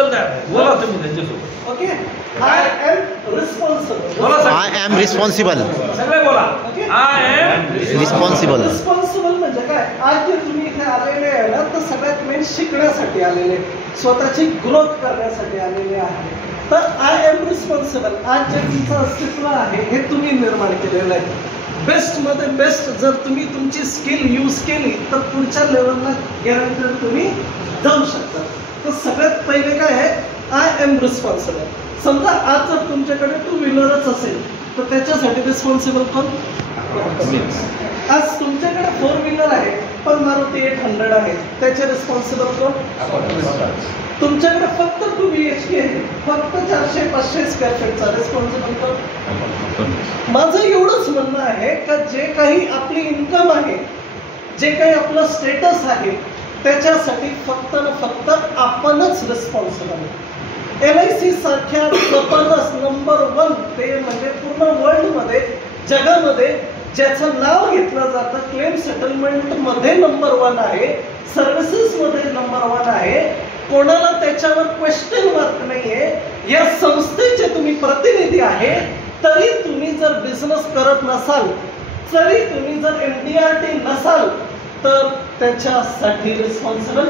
Responsible बोला तुम्ही त्यांच्यासोबत. ओके. I am responsible. बोला सर. I am responsible. सगळे बोला. Okay. I am responsible. Responsible म्हणजे काय? आज जे तुम्ही इथे आलेले आहे ना, तर सगळ्यात मेन शिकण्यासाठी आलेले, स्वतःची ग्रोथ करण्यासाठी आलेले आहे. तर आय एम रिस्पॉन्सिबल. आज जे तुमचं अस्तित्व आहे हे तुम्ही निर्माण केलेलं आहे. बेस्टमध्ये बेस्ट जर तुम्ही तुमची स्किल यूज केली तर पुढच्या लेवलला गॅरंटेड तुम्ही जाऊ शकता. तर सगळ्यात पहिले काय आहे? I am responsible. समजा आज जर तुमच्याकडे टू व्हीलरच असेल तर त्याच्यासाठी रिस्पॉन्सिबल कोण? आज तुमच्याकडे फोर व्हीलर आहे पण मारुती 800 आहे, त्याचे रिस्पॉन्सिबल कोण? तुमच्याकडे फक्त 2 BHK आहे, फक्त 400-500 स्क्वेअर फीटचा, रिस्पॉन्सिबल कोण? माझं एवढंच म्हणणं आहे का जे काही आपली इन्कम आहे, जे काही आपलं स्टेटस आहे, त्याच्यासाठी फक्त ना फक्त आपणच रिस्पॉन्सिबल आहे. LIC सारख्या जबरदस्त नंबर 1 ते म्हणजे पूर्ण वर्ल्डमध्ये, जगामध्ये ज्याचं नाव घेतलं जातं, क्लेम सेटलमेंट मध्ये नंबर 1 आहे, सर्व्हिसेस मध्ये नंबर 1 आहे, कोणाला त्याच्यावर क्वेश्चन मार्क नाहीये. या संस्थेचे तुम्ही प्रतिनिधी आहे, तरी तुम्ही जर बिझनेस करत नसाल, तरी तुम्ही जर MDRT नसाल तर त्याच्यासाठी रिस्पॉन्सिबल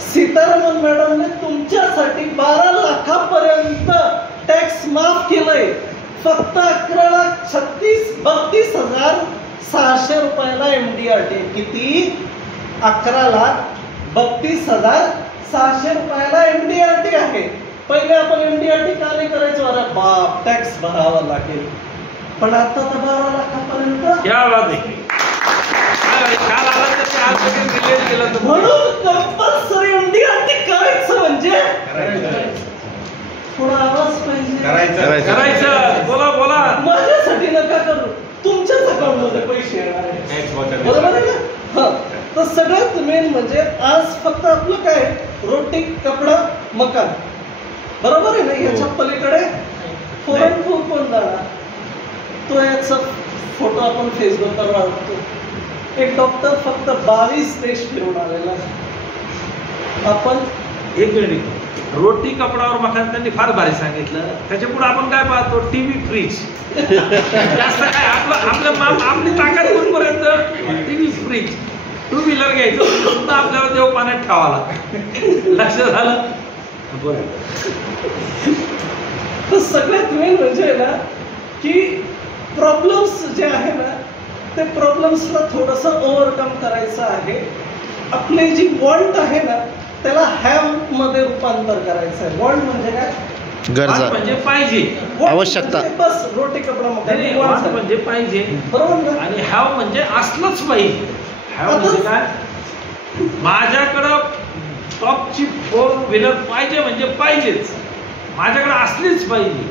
सीतारामन मॅडमने तुमच्यासाठी 12 लाखापर्यंत टॅक्स माफ केलंय. फक्त 11,32,600 रुपयाला MDRT. किती? 11,32,600 रुपयाला MDRT आहे. पहिले आपण MDRT का नाही करायचो? अरे बाप, टॅक्स भरावा लागेल. पण आता तर 12 लाखापर्यंत. क्या बात आहे. काल आला तर ते आज सगळे रिलेट केलं तर म्हणून कंपल्सरी MDRT करायचं म्हणजे थोडा आवाज पाहिजे. करायचं. बोला बोला. माझ्यासाठी नका करू, तुमच्याच अकाउंट मध्ये पैसे येणार आहे. बरोबर आहे ना? हा. तर सगळ्यात मेन म्हणजे आज फक्त आपलं काय, रोटी, कपडा, मकान. बरोबर आहे ना? याच्या पलीकडे फॉरेन फूड कोण जाणार? तो याचा फोटो आपण फेसबुकवर वाढतो. एक डॉक्टर फक्त 22 देश फिरून आलेला. आपण एक मिनिट. रोटी, कपडावर मकान त्यांनी फार भारी सांगितलं. त्याच्या पुढे आपण काय पाहतो? TV, fridge. जास्त काय आपली ताकद कुठपर्यंत? TV, fridge. 2 व्हीलर घ्यायचं सुद्धा आपल्याला देव पाण्यात ठेवाला. लक्ष झालं? तर सगळ्यात मेन म्हणजे ना की प्रॉब्लेम्स जे आहे ना, ते प्रॉब्लेम्सला थोडंसं ओव्हरकम करायचं आहे. आपली जी वॉन्ट आहे ना त्याला हॅव मध्ये रूपांतर करायचं आहे. वॉन्ट म्हणजे काय? गरजा म्हणजे पाहिजे, आवश्यकता. बस रोटी, कपडा, मकान म्हणजे पाहिजे. बरोबर ना? आणि हॅव म्हणजे असलंच पाहिजे. हॅव म्हणजे काय? माझ्याकडं टॉपची 4 व्हीलर पाहिजे म्हणजे पाहिजेच. माझ्याकडे असलीच पाहिजे.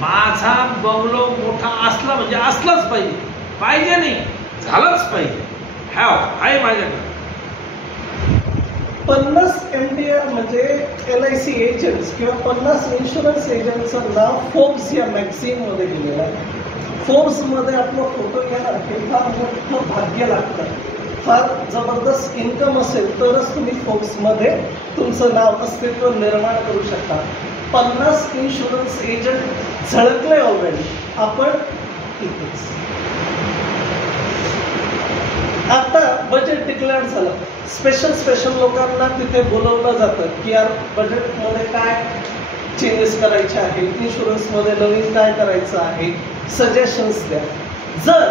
माझा बंगलो मोठा असला म्हणजे असलाच पाहिजे. पाहिजे नाही, झालंच पाहिजे. हॅव आहे माझ्याकडे. 50 MDR म्हणजे LIC एजंट्स किंवा 50 इन्शुरन्स एजंटचं नाव फोर्ब्स या मॅगझिन मध्ये दिलेलं आहे. फोर्ब्स मध्ये आपला फोटो येणार हे फार मोठं भाग्य लागतं. फार जबरदस्त इन्कम असेल तरच तुम्ही फोर्ब्स मध्ये तुमचं नाव, अस्तित्व निर्माण करू शकता. 50 इन्शुरन्स एजंट झळकले ऑलरेडी. आपण इथेच. आता बजेट डिक्लेअर झालं. स्पेशल लोकांना तिथे बोलवलं जातं की यार बजेटमध्ये काय चेंजेस करायचे आहे, इन्शुरन्समध्ये नवीन काय करायचं आहे, सजेशन्स द्या. जर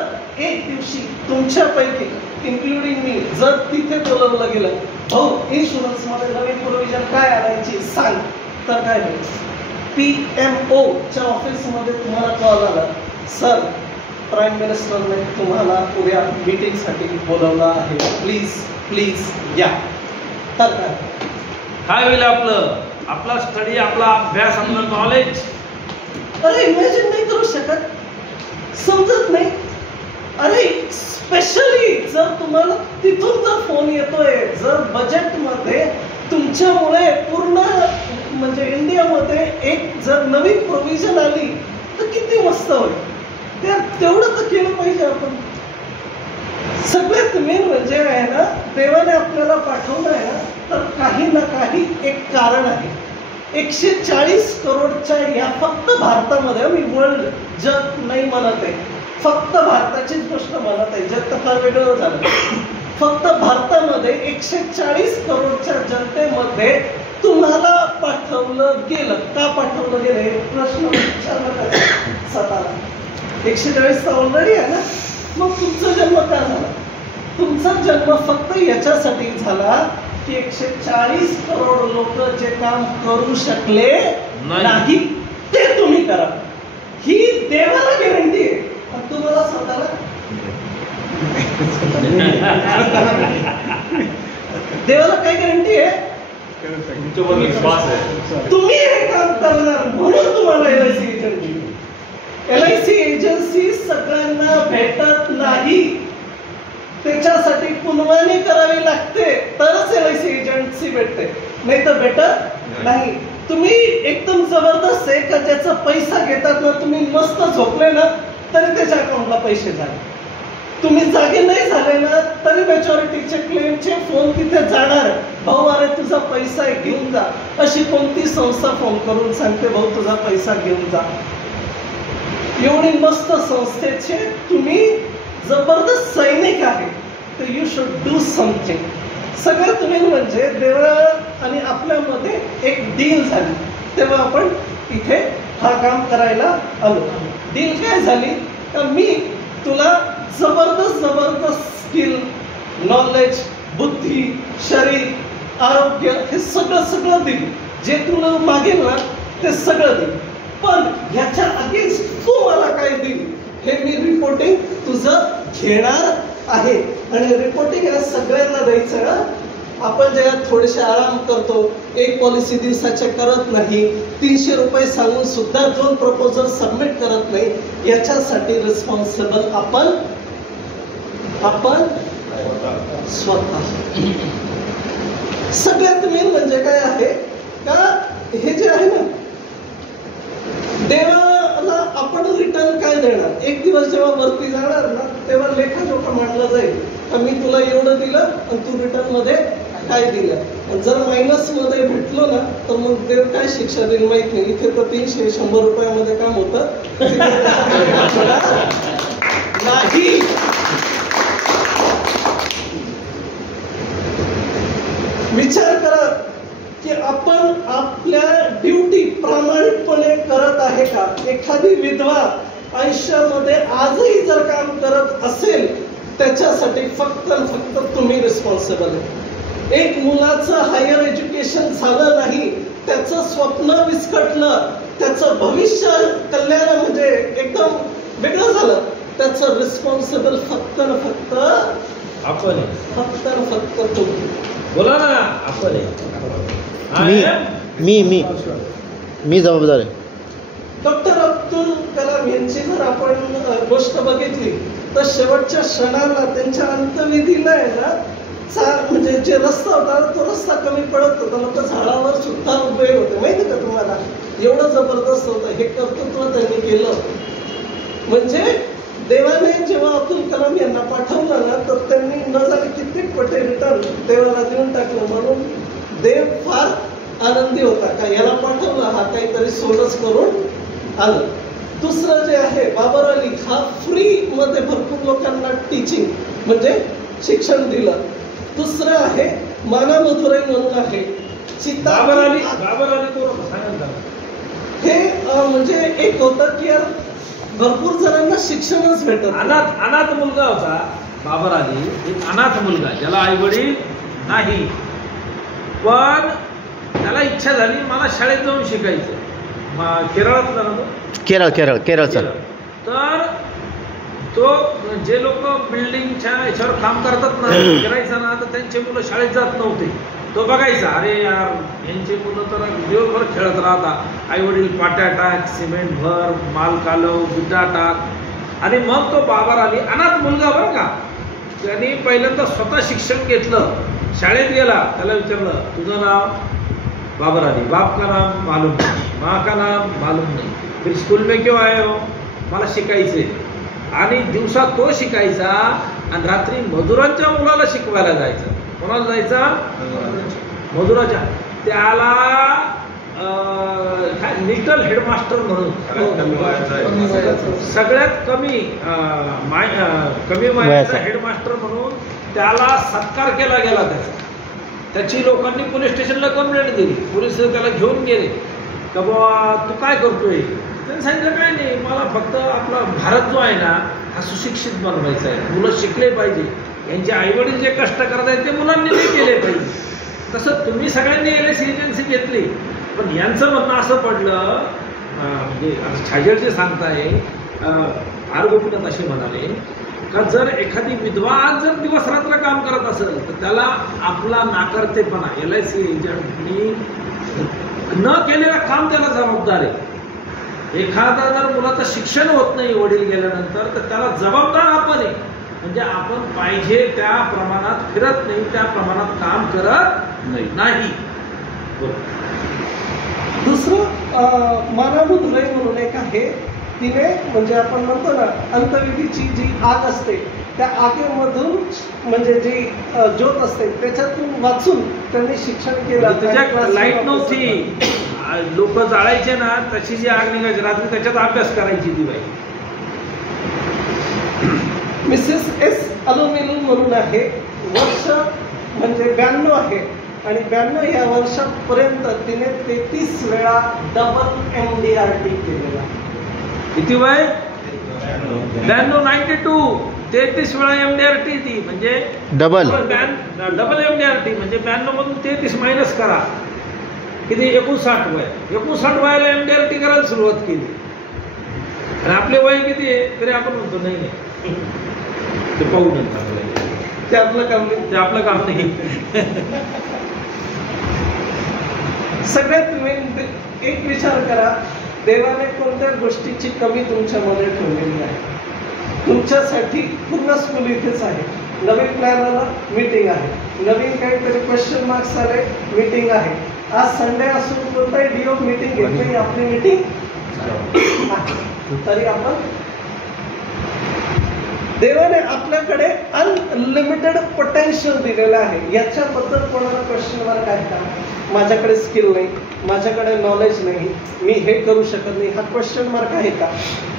एक दिवशी तुमच्यापैकी इन्क्लुडिंग मी जर तिथे बोलवलं गेलं, हो इन्शुरन्समध्ये नवीन प्रोव्हिजन काय आणायची सांग, तर काय होईल? PMOच्या ऑफिसमध्ये तुम्हाला कॉल आला, सर प्राईम मिनिस्टरने तुम्हाला उद्या मीटिंगसाठी बोलवलं आहे, प्लीज या. तर काय होईल? आपला स्टडी, आपला अभ्यास, आपलं नॉलेज. अरे इमॅजिन नाही करू शकत, समजत नाही. अरे स्पेशली जर तुम्हाला तिथून जर फोन येतोय, जर बजेटमध्ये तुमच्यामुळे पूर्ण म्हणजे इंडियामध्ये एक जर नवीन प्रोव्हिजन आली तर किती मस्त होईल. तेवढं तर केलं पाहिजे आपण. सगळ्यात मेन म्हणजे आहे ना, देवाने आपल्याला पाठवलं आहे ना तर काही ना काही एक कारण आहे. 140 करोडच्या या फक्त भारतामध्ये, मी वर्ल्ड जग नाही म्हणत आहे, फक्त भारताचीच गोष्ट म्हणत आहे, जग तर फार वेगळं झालं. फक्त भारतामध्ये 140 करोडच्या जनतेमध्ये तुम्हाला पाठवलं गेलं. का पाठवलं गेलं हे प्रश्न विचारला स्वतःला. 140 तर ऑलरेडी आहे ना, मग तुमचा जन्म का झाला? तुमचा जन्म फक्त याच्यासाठी झाला की 140 करोड लोक जे काम करू शकले नाही ते तुम्ही करा. ही देवाला गॅरंटी आहे. आणि तुम्हाला स्वतःला देवाला काय गॅरंटी आहे? तुम्ही हे काम करणार म्हणून तुम्हाला LIC एजंट दिली. LIC एजन्सी सगळ्यांना भेटत नाही. त्याच्यासाठी पुनवानी करावी लागते तरच LIC एजन्सी भेटते, नाही तर भेटत नाही. तुम्ही एकदम जबरदस्त आहे का ज्याचा पैसा घेतात ना, तुम्ही मस्त झोपले ना तरी त्याच्या अकाउंटला पैसे झाले. तुम्ही जागे नाही झाले ना तरी मॅच्युरिटीचे क्लेमचे फोन तिथे जाणार, भाऊ अरे तुझा पैसा आहे घेऊन जा. अशी कोणती संस्था फोन करून सांगते भाऊ तुझा पैसा घेऊन जा? एवढी मस्त संस्थेचे तुम्ही जबरदस्त सैनिक आहे. तर यू शुड डू समथिंग. सगळ्यात मेन म्हणजे देवा आणि आपल्यामध्ये एक डील झाली, तेव्हा आपण इथे हा काम करायला आलो. डील काय झाली का मी तुला जबरदस्त स्किल, नॉलेज, बुद्धी, शरीर, आरोग्य हे सगळं दिली. जे तुला मागेल ना ते सगळं दिलं. पण ह्याच्या अगेन्स्ट तू मला काय दिली हे मी रिपोर्टिंग तुझं घेणार आहे. आणि रिपोर्टिंग या सगळ्यांना द्यायचं ना. आपण जेव्हा थोडेसे आराम करतो, एक पॉलिसी दिवसाचे करत नाही, 300 रुपये सांगून सुद्धा 2 प्रपोजल सबमिट करत नाही, याच्यासाठी रिस्पॉन्सिबल आपण स्वतः. सगळ्यात मेन म्हणजे काय आहे का हे जे आहे ना, देवाला आपण रिटर्न काय देणार? एक दिवस जेव्हा वरती जाणार ना तेव्हा लेखाजोखा मांडला जाईल. मी तुला एवढं दिलं आणि तू रिटर्न मध्ये काय दिलं. जर मायनस मध्ये भेटलो ना तर मग देव काय शिक्षा देईल माहित नाही. इथे तर 300-100 रुपयामध्ये काम होतं नाही. विचार करा की आपण आपल्या ड्युटी प्रामाणिकपणे करत आहे का? एखादी विधवा आयुष्यामध्ये आजही जर काम करत असेल त्याच्यासाठी फक्त तुम्ही रिस्पॉन्सिबल आहे. एक मुलाचं हायर एज्युकेशन झालं नाही, त्याचं स्वप्न विस्कटलं, त्याचं भविष्य कल्याण म्हणजे एकदम वेगळं झालं, त्याचं रिस्पॉन्सिबल फक्त आपण. तुम्ही. बोला ना आपण. मी जबाबदार आहे. डॉक्टर अब्दुल कलाम यांची जर आपण गोष्ट बघितली तर शेवटच्या क्षणाला त्यांच्या अंत्यविधीला आहे ना, म्हणजे जे रस्ता होता तो रस्ता कमी पडत होता, लोक झाडावर सुद्धा उभे होते. माहिती का तुम्हाला? एवढं जबरदस्त होतं हे कर्तृत्व त्यांनी केलं. म्हणजे देवाने जेव्हा अब्दुल कलाम यांना पाठवलं ना तर त्यांनी न जाणे कित्येक पटे रिटर्न देवाला देऊन टाकलं. म्हणून देव फार आनंदी होता का याला पाठवलं, हा काहीतरी सोडच करून आलं. दुसरं जे आहे बाबर अली, हा फ्री मध्ये भरपूर लोकांना टीचिंग म्हणजे शिक्षण दिलं. दुसरं आहे माना मधुराई म्हणून आहे. बाबर अली हे म्हणजे एक होतं की यार भरपूर जणांना शिक्षणच भेटत. अनाथ मुलगा होता बाबर अली, एक अनाथ मुलगा ज्याला आई वडील नाही, पण त्याला इच्छा झाली मला शाळेत जाऊन शिकायचं. केरळातला ना तो, केरळचा. तर तो जे लोक बिल्डिंगच्या याच्यावर काम करतात ना करायचा ना, तर त्यांचे मुलं शाळेत जात नव्हते. तो बघायचा अरे यार यांचे मुलं तर दिवसभर खेळत राहतात, आई वडील पाट्या टाक, सिमेंट भर, माल कालव, विटा टाक. आणि मग तो बाबर अली अनाथ मुलगा बरं का, त्यांनी पहिल्यांदा स्वतः शिक्षण घेतलं. शाळेत गेला, त्याला विचारलं तुझं नाव? बाबर अली. बाप का नाम मालूम नहीं, माँ का नाम मालूम नहीं. फिर स्कूल में क्यों आए हो? मला शिकायचे. आणि दिवसा तो शिकायचा आणि रात्री मजुरांच्या मुलाला शिकवायला जायचा. कोणाला जायचा? मजुराच्या, त्याला काय लिटल हेडमास्टर म्हणून सगळ्यात कमी वयाचा हेडमास्टर म्हणून त्याला सत्कार केला गेला. त्याची लोकांनी पोलीस स्टेशनला कंप्लेंट दिली. पोलीस त्याला घेऊन गेले का बाबा तू काय करतोय. त्यांनी सांगितलं काय नाही, मला फक्त आपला भारत जो आहे ना हा सुशिक्षित बनवायचा आहे, मुलं शिकले पाहिजे, यांचे आईवडील जे कष्ट करत आहेत ते मुलांनी नाही केले पाहिजे. तसं तुम्ही सगळ्यांनी LIC एजन्सी घेतली, पण यांचं म्हणणं असं पडलं, म्हणजे छाजेडचे सांगताय आर गोपीनाथ असे म्हणाले का जर एखादी विधवा जर दिवस रात्र काम करत असेल तर त्याला आपला नाकारतेपणा, LIC एजंटनी न केलेलं काम त्याला जबाबदार आहे. एखादा जर मुलाचं शिक्षण होत नाही वडील गेल्यानंतर तर त्याला जबाबदार आपण आहे. म्हणजे आपण पाहिजे त्या प्रमाणात फिरत नाही, त्या प्रमाणात काम करत नाही. दुसरं मानाभूत लय म्हणून एक आहे, तिने म्हणजे आपण म्हणतो ना अंतविधीची जी आग असते त्या आगीमधून म्हणजे जी ज्योत असते त्याच्यातून वाचून त्यांनी शिक्षण केलं. त्याच्या लाईट नव्हती, लोक जाळायचे ना, त्याची जी आग निघायची रात्री त्याच्यात अभ्यास करायची ती बाई. मिसेस S अलोमेलू म्हणून आहे, वर्ष म्हणजे 92 आहे आणि 92 या वर्षापर्यंत तिने 33 वेळा डबल MDRT केलेला. किती वय? 92 33 वेळा MDRT ती म्हणजे डबल MDRT म्हणजे 92 मधून 33 मायनस करा किती, 59 वय. 59 वयाला MDRT करायला सुरुवात केली आणि आपले वय किती आहे तरी आपण म्हणतो नाही नाही ते पाहू नंतर, ते आपलं काम नाही, ते आपलं काम नाही. सगळ्यात मेन एक विचार करा, देवाने कोणत्या गोष्टीची कमी तुमच्यामध्ये ठेवलेली आहे. तुमच्यासाठी पूर्ण स्कूल इथेच आहे. नवीन प्लॅन आला, मीटिंग आहे. नवीन काहीतरी क्वेश्चन मार्क्स आले, मीटिंग आहे. आज संडे असून कोणताही DO मीटिंग घेतली, आपली मीटिंग तरी आपण देवाने आपल्याकडे अनलिमिटेड पोटेन्शियल दिलेलं आहे. याच्याबद्दल कोणाला क्वेश्चन मार्क आहे का? माझ्याकडे स्किल नाही, माझ्याकडे नॉलेज नाही, मी हे करू शकत नाही, हा क्वेश्चन मार्क आहे का?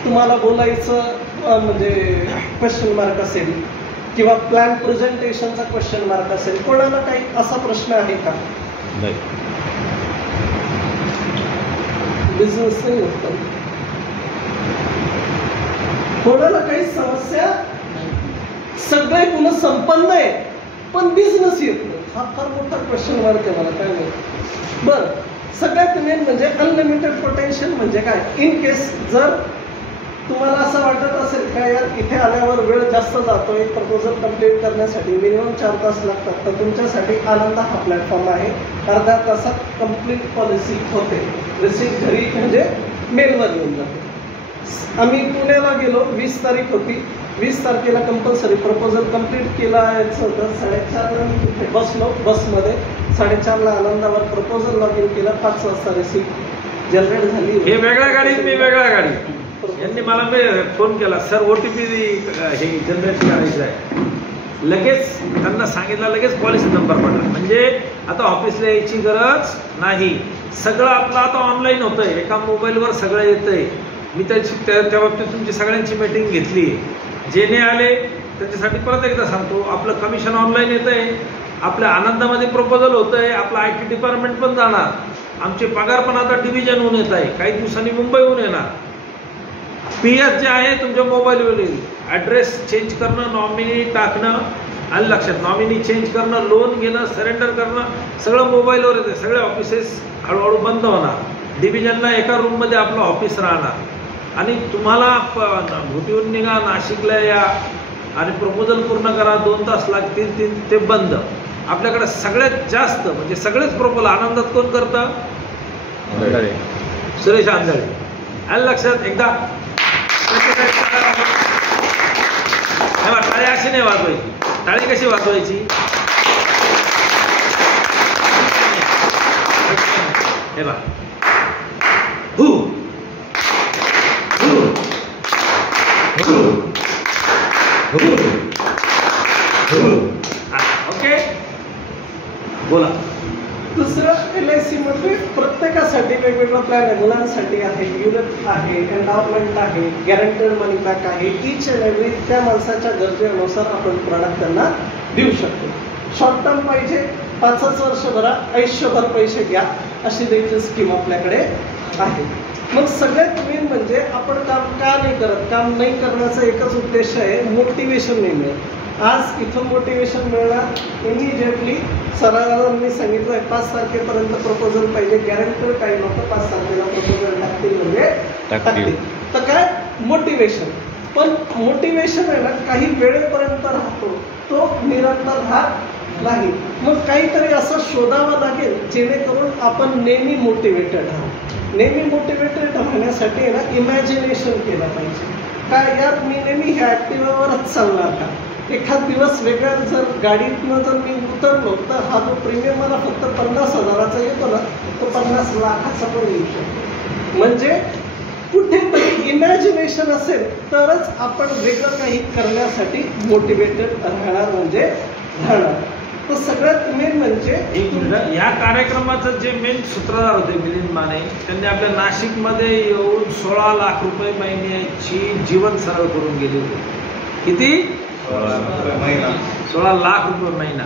तुम्हाला बोलायचं म्हणजे क्वेश्चन मार्क असेल किंवा प्लॅन प्रेझेंटेशनचा क्वेश्चन मार्क असेल, कोणाला काही असा प्रश्न आहे का? नाही. बिझनेस नाही होत, कोणाला काही समस्या, सगळे गुण संपन्न आहे पण बिझनेस येत नाही, हा फार मोठा क्वेश्चन मार्क आहे. मला काय नाही. बरं, सगळ्यात मेन म्हणजे अनलिमिटेड पोटेन्शियल म्हणजे काय? इन केस जर तुम्हाला असं वाटत असेल का यार इथे आल्यावर वेळ जास्त जातो, एक प्रपोजल कंप्लीट करण्यासाठी मिनिमम 4 तास लागतात, तर तुमच्यासाठी आनंद हा प्लॅटफॉर्म आहे. अर्ध्या तासात कंप्लीट पॉलिसी होते. रिसिप्ट घरी म्हणजे मेलवर येऊन जाते. आम्ही पुण्याला गेलो, 20 तारीख होती, 20 तारखेला कंपल्सरी प्रपोजल कंप्लीट केला यायचं होतं. 4:30ला तिथे बसलो, बसमध्ये 4:30ला आनंदावर प्रपोजल लॉग इन केलं, 5 वाजता रिसिप्ट जनरेट झाली. हे वेगळ्या गाडीत, मी वेगळ्या गाडीत. यांनी मला फोन केला, सर OTP हे जनरेट करायचं आहे. लगेच त्यांना सांगितलं, लगेच पॉलिसी नंबर पडला. म्हणजे आता ऑफिसला यायची गरज नाही, सगळं आपलं आता ऑनलाईन होतंय, एका मोबाईलवर सगळं येतंय. मी त्या बाबतीत तुमची सगळ्यांची मीटिंग घेतली. जेने आले त्याच्यासाठी परत एकदा सांगतो, आपलं कमिशन ऑनलाईन येतंय, आपल्या आनंदामध्ये प्रपोजल होतंय, आपलं IT डिपार्टमेंट पण जाणार, आमचे पगार पण आता डिव्हिजनहून येत आहे, काही दिवसांनी मुंबईहून येणार. PS जे आहे तुमच्या मोबाईलवर येईल. ॲड्रेस चेंज करणं, नॉमिनी टाकणं आणि लक्षात नॉमिनी चेंज करणं, लोन घेणं, सरेंडर करणं सगळं मोबाईलवर येते. सगळे ऑफिसेस हळूहळू बंद होणार. डिव्हिजनला एका रूममध्ये आपलं ऑफिस राहणार आणि तुम्हाला भुटीहून निघा, नाशिकला या आणि प्रपोजल पूर्ण करा, 2 तास लागतील, ते बंद. आपल्याकडे सगळ्यात जास्त म्हणजे सगळेच प्रपोजल आनंदात कोण करतं? सुरेश आंधळे. आणि लक्षात एकदा टाळी अशी नाही वाजवायची. टाळी कशी वाजवायची? हे बा, ओके, बोला. LIC मध्ये प्रत्येकासाठी वेगवेगळा प्लॅन आहे. मुलांसाठी आहे, युनिट आहे, एंडावमेंट आहे, गॅरंटेड मनी बॅक आहे. ईच अँड एव्हरी त्या माणसाच्या गरजेनुसार आपण प्रोडक्ट त्यांना देऊ शकतो. शॉर्ट टर्म पाहिजे 5 वर्ष भरा, आयुष्यभर पैसे घ्या, अशी द्यायची स्कीम आपल्याकडे आहे. मग सगळ्यात मेन म्हणजे आपण काम का नाही करत, काम नाही करण्याचा एकच उद्देश आहे, मोटिवेशन नाही मिळत. आज इथून मोटिवेशन मिळणार इमिजिएटली. सरांनी सांगितलं 5 तारखेपर्यंत प्रपोजल पाहिजे. गॅरंटेड काही लोक 5 तारखेला प्रपोजल टाकतील म्हणजे टाकतील. तर काय मोटिवेशन, पण मोटिवेशन आहे ना काही वेळेपर्यंत राहतो, तो निरंतर राहत नाही. मग काहीतरी असं शोधावं लागेल जेणेकरून आपण नेहमी मोटिवेटेड राहू. नेहमी मोटिवेटेड राहण्यासाठी आहे ना इमॅजिनेशन केलं पाहिजे. काय यार मी नेहमी ह्या ॲक्टिव्हावरच चालणार का, एखाद दिवस वेगळ्या जर गाडीतनं जर मी उतरलो तर हा जो प्रीमियम मला फक्त 50,000चा येतो ना, तो 50 लाखाचा पण येऊ शकतो. म्हणजे कुठेतरी इमॅजिनेशन असेल तरच आपण वेगळं काही करण्यासाठी मोटिवेटेड राहणार म्हणजे राहणार. तर सगळ्यात मेन म्हणजे या कार्यक्रमाचं जे मेन सूत्रधार होते मिलिंद माने, त्यांनी आपल्या नाशिकमध्ये येऊन 16 लाख रुपये महिन्याची जीवन सरळ करून गेले होते. किती? 16 लाख रुपये महिना.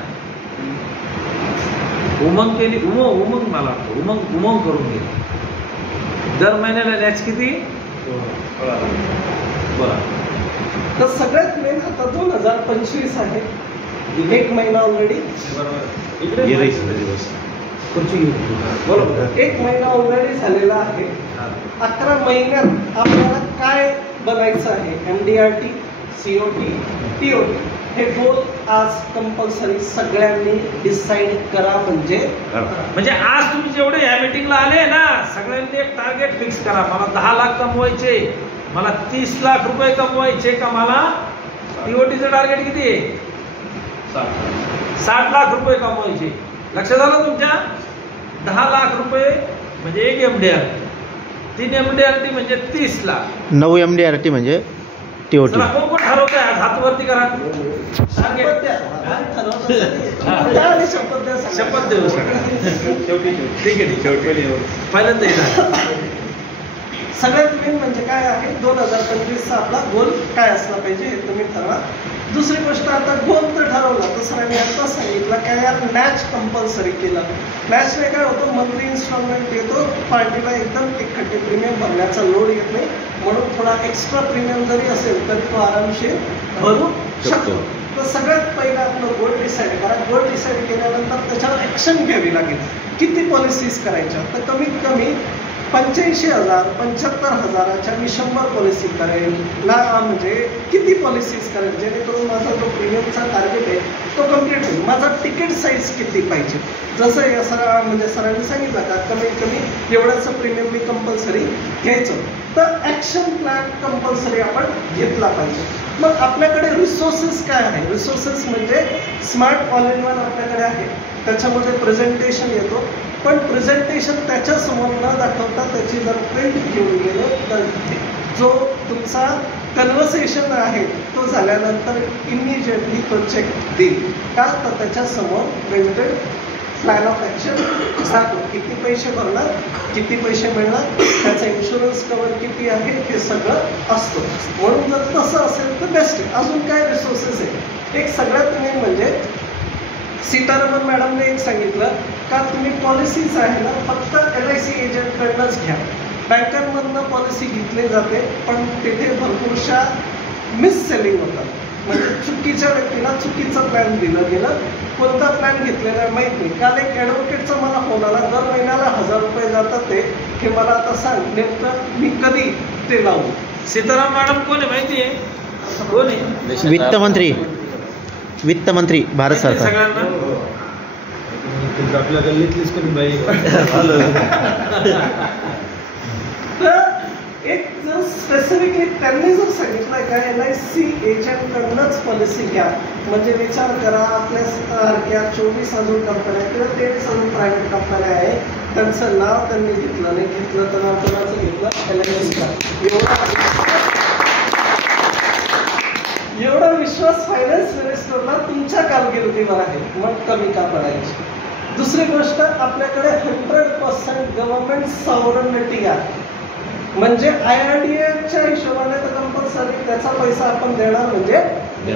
उमंग केली, उमंग मला उमंग करून गेली. दर महिन्याला लॅच किती? बरं. तर सगळ्यात मेन आता 2025 आहे, 1 महिना ऑलरेडी, 1 महिना ऑलरेडी झालेला आहे. 11 महिन्यात आपल्याला काय बनायचं आहे, MDRT, COT, TOT हे गोल आज कंपल्सरी सगळ्यांनी डिसाईड करा. म्हणजे आज तुम्ही जेवढे या मीटिंगला आले ना, सगळ्यांनी एक टार्गेट फिक्स करा. मला 10 लाख कमवायचे, मला 30 लाख रुपये कमवायचे का, मला TOTचं टार्गेट किती आहे? 60 लाख रुपये कमवायचे. लक्षात आलं तुमच्या? 10 लाख रुपये म्हणजे 1 MDRT, 3 MDRT म्हणजे 30 लाख, 9 MDRT म्हणजे TOT. कोण ठरवतंय? हातवरती करा. शपथ देऊ ठीक आहे. पहिल्यांदा येणार. सगळ्यात मेन म्हणजे काय आहे, 2025चा आपला गोल काय असला पाहिजे हे तुम्ही ठरवा. दुसरी गोष्ट, आता गोल तर ठरवला तर सरांनी आता सांगितलं काय यार मॅच कंपल्सरी केलं. मॅचने काय होतं, मंथली इन्स्टॉलमेंट येतो, पार्टीला एकदम एकखट्टी प्रीमियम भरण्याचा लोड येत नाही. म्हणून थोडा एक्स्ट्रा प्रीमियम जरी असेल तरी तो आरामशीर भरू शकतो. तर सगळ्यात पहिला आपलं गोल डिसाईड करा. गोल डिसाईड केल्यानंतर त्याच्यावर ॲक्शन घ्यावी लागेल. किती पॉलिसीज करायच्या, तर कमीत कमी 85,000 75,000च्या मी 100 पॉलिसी करेल ना. म्हणजे किती पॉलिसीज करेल जेणेकरून माझा जो प्रीमियमचा टार्गेट आहे तो कम्प्लीट होईल. माझा तिकीट साईज किती पाहिजे, जसं या सरांनी सांगितलं का कमीत कमी एवढ्याचं प्रीमियम मी कंपल्सरी घ्यायचं. तर ॲक्शन प्लॅन कंपल्सरी आपण घेतला पाहिजे. मग आपल्याकडे रिसोर्सेस काय आहे, रिसोर्सेस म्हणजे स्मार्ट ऑल इन वन आपल्याकडे आहे. त्याच्यामध्ये प्रेझेंटेशन येतो, पण प्रेझेंटेशन त्याच्यासमोर न दाखवता त्याची जर प्रिंट घेऊन गेलो तर जो तुमचा कन्व्हर्सेशन आहे तो झाल्यानंतर इमिजिएटली तो चेक देईल का, तर त्याच्यासमोर प्रिंटेड प्लॅन ऑफ ॲक्शन दाखव. किती पैसे भरणार, किती पैसे मिळणार, त्याचा इन्शुरन्स कवर किती आहे हे सगळं असतं. म्हणून जर तसं असेल तर बेस्ट आहे. अजून काय रिसोर्सेस आहे, एक सगळ्यात मेन म्हणजे सीतारामन मॅडमने एक सांगितलं का तुम्ही पॉलिसीज आहे ना फक्त LIC एजंटकडनंच घ्या. बँकांमधनं पॉलिसी घेतली जाते पण तिथे भरपूरशा मिस सेलिंग होतात. म्हणजे चुकीच्या व्यक्तीला चुकीचं प्लॅन दिलं गेलं, कोणता प्लॅन घेतलेला आहे माहीत नाही. काल एक ॲडव्होकेटचा मला फोन आला, दर महिन्याला 1000 रुपये जातात ते, हे मला आता सांग नेमकं मी कधी ते लावू. सीताराम मॅडम कोण आहे माहिती आहे? कोण आहे? वित्त मंत्री भारत सरकार. सगळ्यांना आपल्या गल्लीतलीच करून बाई. तर एक जर स्पेसिफिकली त्यांनी जर सांगितलं का LIC एजंटकडनंच पॉलिसी घ्या, म्हणजे विचार करा आपल्या सारख्या 24 अजून कंपन्या किंवा 23 अजून प्रायव्हेट कंपन्या आहे, त्यांचं नाव त्यांनी घेतलं नाही, घेतलं तर नाव कोणाचं घेतलं, LIC. एवढा विश्वास फायनान्स मिनिस्टरला तुमच्या कारकिर्दीवर आहे, मग कमी का पडायची. दुसरी गोष्ट, आपल्याकडे 100% गव्हर्नमेंट सॉव्हरनिटी आहे. म्हणजे IRDAच्या हिशोबाने तर कंपल्सरी त्याचा पैसा आपण देणार म्हणजे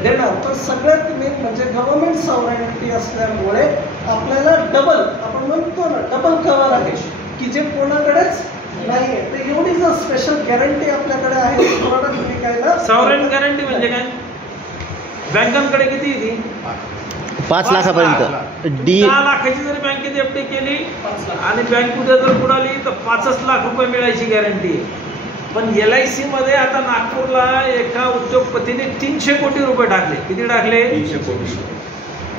देणार. पण सगळ्यात मेन म्हणजे गव्हर्नमेंट सॉव्हरनिटी असल्यामुळे आपल्याला डबल, आपण म्हणतो ना डबल कव्हर आहे की जे कोणाकडेच नाही आहे. तर एवढी जर स्पेशल गॅरंटी आपल्याकडे आहे प्रोडक्ट विकायला. सॉव्हरेन गॅरंटी म्हणजे काय? बँकांकडे किती ती 5 लाखापर्यंत 10 लाखाची जरी बँकेत एफडी केली आणि बँक उद्या जर बुडाली तर 5 लाख रुपये मिळायची गॅरंटी आहे. पण LIC मध्ये आता नागपूरला एका उद्योगपतीने 300 कोटी रुपये टाकले. किती टाकले? 300 कोटी.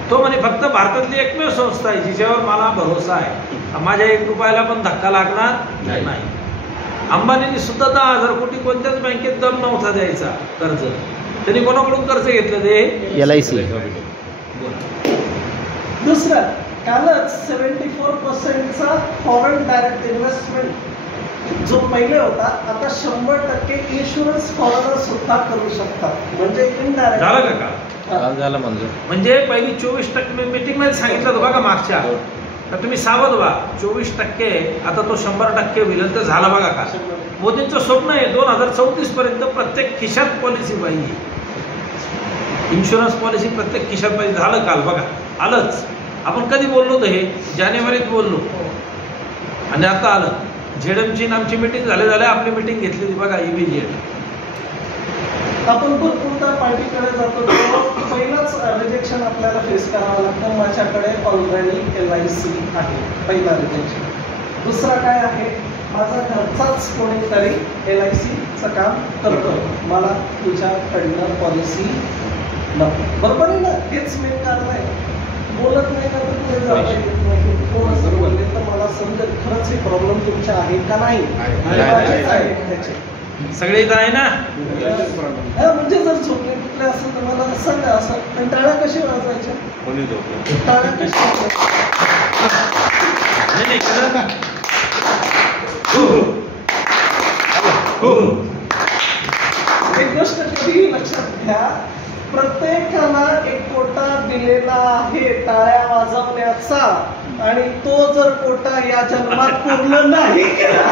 तो म्हणे फक्त भारतातली एकमेव संस्था आहे जिच्यावर मला भरोसा आहे, माझ्या 1 रुपयाला पण धक्का लागणार नाही. अंबानींनी सुद्धा 10,000 कोटी कोणत्याच बँकेत दम नव्हता द्यायचा कर्ज. त्यांनी कोणाकडून कर्ज घेतलं? ते LIC. दुसरं, कालच 74%चा फॉरेन डायरेक्ट इन्व्हेस्टमेंट जो पहिले होता, आता 100% इन्शुरन्स फॉरेनर सुद्धा करू शकतात. म्हणजे इनडायरेक्ट झालं का? झालं म्हणजे पहिली 24% मीटिंग मध्ये सांगितलं होतं बघा मागच्या, तर तुम्ही सावध व्हा. 24% आता तो 100% होईल. तर झाला बघा का? मोदींचं स्वप्न आहे 2034 पर्यंत प्रत्येक खिशात पॉलिसी पाहिजे, इन्शुरन्स पॉलिसी प्रत्येक खिशात पाहिजे. झालं काल बघा, आलंच. आपण कधी बोललो होतं? हे जानेवारीत बोललो आणि आता आलं. झेडमची आमची मीटिंग झाल्या आपली मीटिंग घेतली होती बघा इमिजिएट. आपण कोणत्या पार्टीकडे जातो तेव्हा पहिलाच रिजेक्शन आपल्याला फेस करावं लागतं. माझ्याकडे ऑलरेडी LIC आहे, पहिला रिजेक्शन. दुसरा काय आहे, माझा घरचाच कोणीतरी LICचं काम करतो, मला तुझ्याकडनं पॉलिसी नको. बरोबर आहे ना? हेच मेन कारण आहे. बोलत नाही ना तर पुढे जाता येत नाही. कोण असं बोलले तर मला समजेल खरंच हे प्रॉब्लेम तुमच्या आहे का नाही. सगळे इथं आहे ना? म्हणजे जर झोपले कुठले असेल तर मला सांगा. असं पण टाळ्या कशी वाजवायच्या? टाळ्या कशी एक गोष्ट कधीही लक्षात घ्या, प्रत्येकाला 1 कोटा दिलेला आहे टाळ्या वाजवण्याचा, आणि तो जर कोटा या जन्मात पूर्ण नाही केला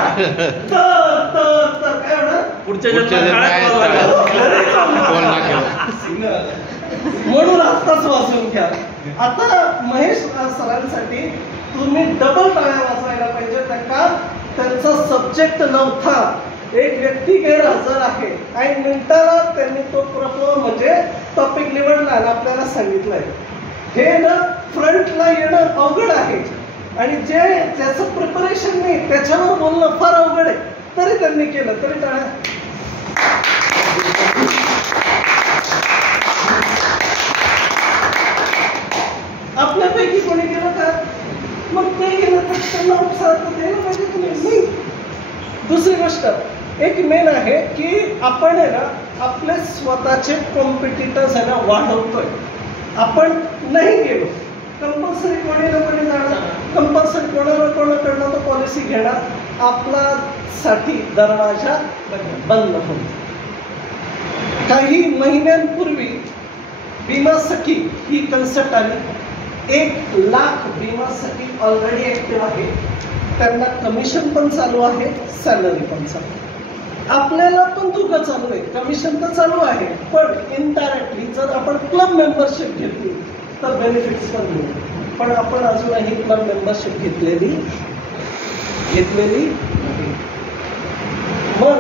तर काय होणार? पुढच्या जन्मात. म्हणून आत्ताच वाजवून घ्या. आता महेश सरांसाठी तुम्ही डबल टाळ्या वाजवायला पाहिजे. का? त्यांचा सब्जेक्ट नव्हता. एक व्यक्ती गैरहजर आहे आणि मिनिटाला त्यांनी तो म्हणजे टॉपिक निवडला आणि आपल्याला सांगितलंय. हे ना फ्रंटला येणं अवघड आहे आणि जे त्याचं प्रिपरेशन नाही त्याच्यावर बोलणं फार अवघड आहे. तरी त्यांनी केलं. तरी टाळ्या. आपल्यापैकी कोणी केलं का? मग ते केलं तर त्यांना उत्साह द्यायला पाहिजे की नाही? दुसरी गोष्ट एक मेन आहे की आपण आहे ना आपले स्वतःचे कॉम्पिटिटर्स आहे ना वाढवतोय. आपण नाही गेलो कंपल्सरी कोणी ना कोणी जाणार, कंपल्सरी कोणाकडनं तो पॉलिसी घेणार, आपला साठी दरवाजा बंद होईल. काही महिन्यांपूर्वी विमा सखी ही कन्सेप्ट आली. 1 लाख विमा सखी ऑलरेडी ऍक्टिव्ह आहे. त्यांना कमिशन पण चालू आहे, सॅलरी पण चालू आहे. आपल्याला पण दुःख चालू आहे. कमिशन तर चालू आहे पण इनडायरेक्टली जर आपण क्लब मेंबरशिप घेतली तर बेनिफिट्स पण मिळतील. पण आपण अजूनही क्लब मेंबरशिप घेतलेली नाही. मग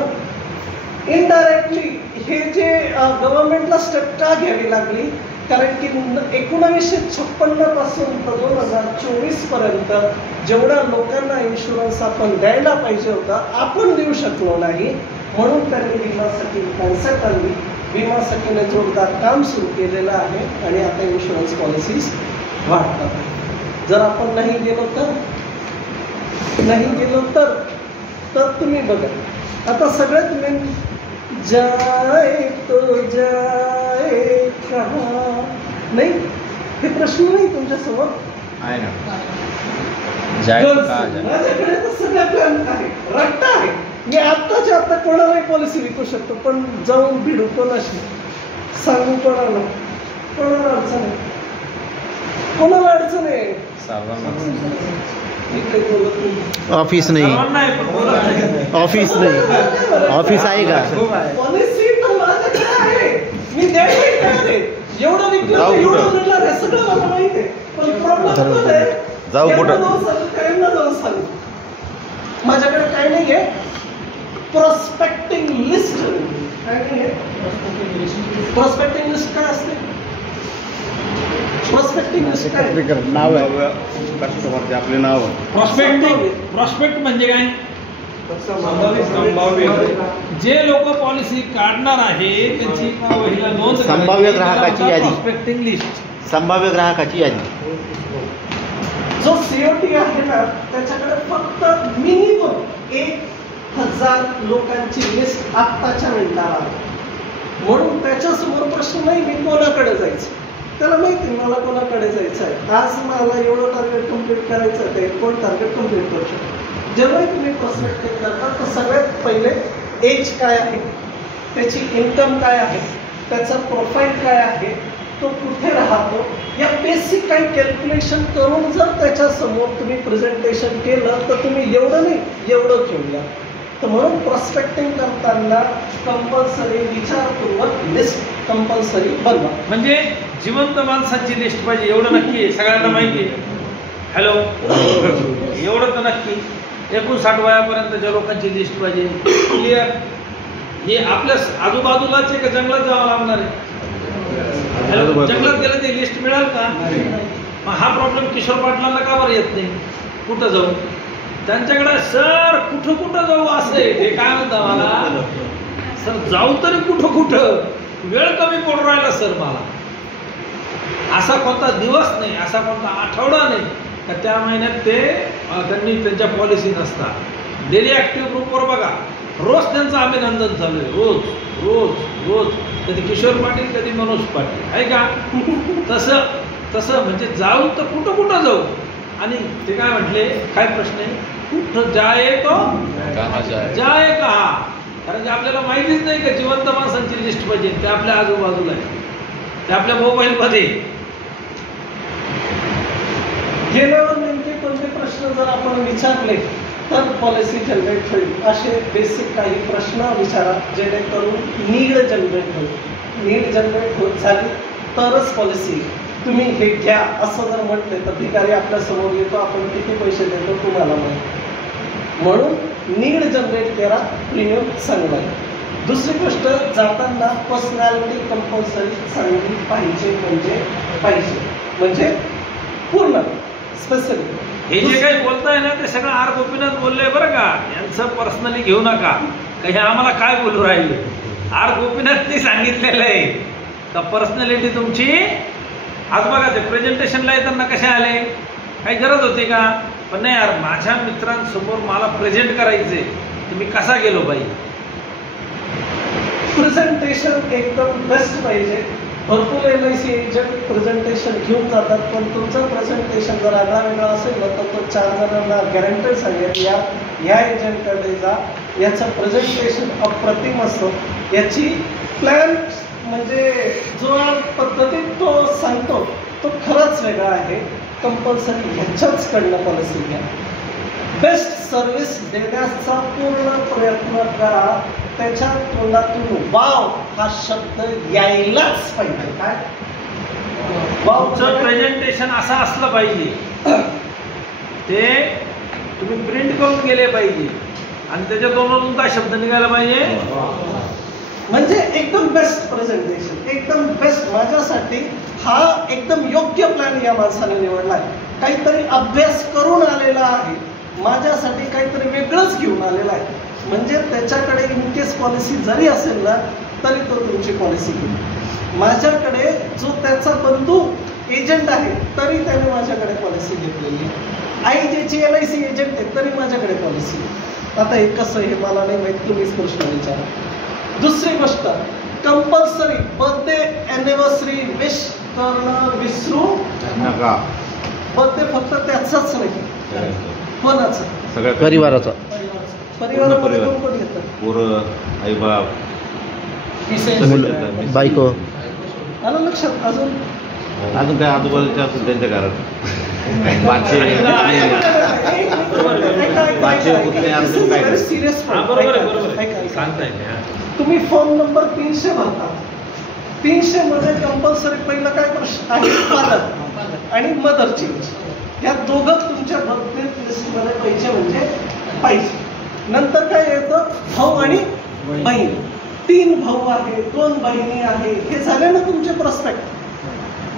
इनडायरेक्टली हे जे गव्हर्नमेंटला स्टेप का घ्यावी लागली? कारण की 1956 पासून तर 2024 पर्यंत जेवढ्या लोकांना इन्शुरन्स आपण द्यायला पाहिजे होता आपण देऊ शकलो नाही. म्हणून त्यांनी विमासाठी कन्सेप्ट आणली. विमासाठीने जोरदार काम सुरू केलेलं आहे आणि आता इन्शुरन्स पॉलिसीज वाढतात. जर आपण नाही गेलो तर तुम्ही बघा आता सगळ्यात मेन जाए तो जाए कहाँ नाही, हे प्रश्न नाही तुमच्यासमोर आहे ना. माझ्याकडे तर सगळ्या प्लॅन आहे, रट्टा आहे. मी आत्ताच्या आता कोणालाही पॉलिसी विकू शकतो पण जाऊन भिडू कोणाशी, सांगू कोणाला अडचण आहे. ऑफिस नाही, सर्वांना आहे, पण बोलत नाही. ऑफिस नाही, ऑफिस आहे का? पॉलिसी तर माझ्याकडे आहे, मी द्यायला तयार आहे. एवढं विकलं तर एवढं मिळणार आहे, सगळं मला माहिती आहे. पण प्रॉब्लेम आहे जाऊ कुठं? जाऊन सांगू. माझ्याकडे काय नाहीये, प्रॉस्पेक्टिंग लिस्ट काय नाहीये. प्रॉस्पेक्टिंग लिस्ट काय असते? प्रॉस्पेक्टिंग लिस्ट काय? नाव आहे कस्टमरचे, आपले नाव आहे. प्रॉस्पेक्ट म्हणजे काय? जे लोक पॉलिसी काढणार आहे त्यांची पहिला नोंद संभाव्य ग्राहकाची यादी. Prospecting list. संभाव्य ग्राहकाची यादी. जो सीओटी आहे ना त्याच्याकडे फक्त मिनिमम 1000 लोकांची लिस्ट आत्ताच्या मिनिटाला आहे. म्हणून त्याच्यासमोर प्रश्न नाही मी कोणाकडे जायचं. त्याला माहिती मला कोणाकडे जायचं आहे. आज मला एवढं टार्गेट कम्प्लीट करायचं आहे, ते कोण टार्गेट कम्प्लीट करू शकतो. जेव्हा तुम्ही प्रॉस्पेक्टिंग करता तर सगळ्यात पहिले एज काय आहे, त्याची इन्कम काय आहे, त्याचा प्रोफाईल काय आहे, तो कुठे राहतो, या बेसिक काही कॅल्क्युलेशन करून जर त्याच्यासमोर तुम्ही प्रेझेंटेशन केलं तर तुम्ही एवढं नाही एवढं घेऊया. तर म्हणून प्रॉस्पेक्टिंग करताना कंपल्सरी विचारपूर्वक लिस्ट कंपल्सरी बनवा. म्हणजे जिवंत माणसाची लिस्ट पाहिजे एवढं नक्की आहे, सगळ्यांना माहिती आहे. हॅलो, एवढं तर नक्की 59 वयापर्यंतच्या लोकांची लिस्ट पाहिजे क्लिअर. हे आपल्या आजूबाजूलाच आहे का जंगलात जावं लागणार आहे? हॅलो, जंगलात गेलं ते लिस्ट मिळेल का? मग हा प्रॉब्लेम किशोर पाटलांना का बरं येत नाही? कुठं जाऊ त्यांच्याकडे? सर कुठं कुठं जाऊ असं आहे. ते काय म्हणता मला, सर जाऊ तरी कुठं कुठं, वेळ कमी पडून राहिला सर मला. असा कोणता दिवस नाही, असा कोणता आठवडा नाही का त्या महिन्यात ते त्यांनी त्यांच्या पॉलिसी नसतात. डेली ॲक्टिव्ह ग्रुपवर बघा, रोज त्यांचं अभिनंदन चालू आहे. रोज रोज रोज, कधी किशोर पाटील कधी मनोज पाटील आहे का? तसं म्हणजे जाऊ तर कुठं कुठं जाऊ. आणि ते काय म्हटले, काय प्रश्न आहे, कुठं जाए तो जाए कहा. कारण की आपल्याला माहितीच नाही का जिवंत माणसांची लिस्ट पाहिजे. ते आपल्या आजूबाजूला आहे, ते आपल्या मोबाईलमध्ये. गेल्यावर नेमके कोणते प्रश्न जर आपण विचारले तर पॉलिसी जनरेट होईल. असे बेसिक काही प्रश्न विचारा जेणेकरून नीड जनरेट होईल. नीड जनरेट होत झाली तरच पॉलिसी. तुम्ही हे घ्या असं जर म्हटले तर भिकारी आपल्या समोर येतो, आपण किती पैसे देतो तुम्हाला माहिती. म्हणून नीड जनरेट करा, प्रीमियम चांगला आहे. दुसरी गोष्ट, जाताना पर्सनॅलिटी कंपल्सरी चांगली पाहिजे म्हणजे पूर्ण स्पेसिफिक. हे जे काही बोलताय ना ते सगळं आर गोपीनाथ बोलले बरं का. यांचं पर्सनली घेऊ नका, हे आम्हाला काय बोलू राहिले. आर गोपीनाथनी सांगितलेलं आहे का पर्सनॅलिटी तुमची. आज बघा ते प्रेझेंटेशनला येताना कसे आले, काही गरज होती का? पण नाही यार, माझ्या मित्रांसमोर मला प्रेझेंट करायचे तर मी कसा गेलो पाहिजे. प्रेझेंटेशन एकदम बेस्ट पाहिजे. भरपूर LIC एजंट प्रेझेंटेशन घेऊन जातात, पण तुमचं प्रेझेंटेशन जर आगळा वेगळा असेल ना तर तो 4 जणांना गॅरंटी सांगेल या एजंटकडे जा, याचं प्रेझेंटेशन अप्रतिम असतं. याची प्लॅन म्हणजे जो पद्धतीत तो सांगतो तो खरंच वेगळा आहे. कंपल्सरी ह्याच्याचकडनं पॉलिसी घ्या. बेस्ट सर्व्हिस देण्याचा पूर्ण प्रयत्न करा. त्याच्या तोंडातून वाव हा शब्द यायलाच पाहिजे. काय वावचं प्रेझेंटेशन असं असलं पाहिजे, ते तुम्ही प्रिंट करून गेले पाहिजे आणि त्याच्या तोंडातून काय शब्द निघायला पाहिजे, म्हणजे एकदम बेस्ट प्रेझेंटेशन, एकदम बेस्ट. माझ्यासाठी हा एकदम योग्य प्लॅन या माणसाने निवडलाय. काहीतरी अभ्यास करून आलेला आहे, माझ्यासाठी काहीतरी वेगळंच घेऊन आलेला आहे. म्हणजे त्याच्याकडे इनकेस पॉलिसी जरी असेल ना तरी तो तुमची पॉलिसी घेईल. माझ्याकडे जो त्याचा बंधू एजंट आहे तरी त्याने माझ्याकडे पॉलिसी घेतलेली आहे. आई ज्याची LIC एजंट आहे तरी माझ्याकडे पॉलिसी. आता हे कसं हे मला नाही माहित, तुम्हीच प्रश्न विचारा. दुसरी गोष्ट, कंपल्सरी बर्थडे अॅनिव्हर्सरी विश करणं विसरू नका. बर्थडे फक्त त्याचाच नाही, कोणाचा, सगळ्या परिवाराचा. परिवारामध्ये कोण कोण येतं, पोरं, आई बाप, बायको, आलं लक्षात. अजून अजून काय आजूबाजूच्या असून त्यांच्या घरात सिरियस बरोबर सांगताय. तुम्ही फॉर्म नंबर 300 भरता. 300 मध्ये कंपल्सरी पहिलं काय प्रश्न आहे, फादर आणि मदर चेंज. या दोघं तुमच्या बर्थ लिस्टमध्ये पाहिजे. नंतर काय येतं, भाऊ आणि बहीण. 3 भाऊ आहे, 2 बहिणी आहे, हे झाले ना तुमचे प्रॉस्पेक्ट.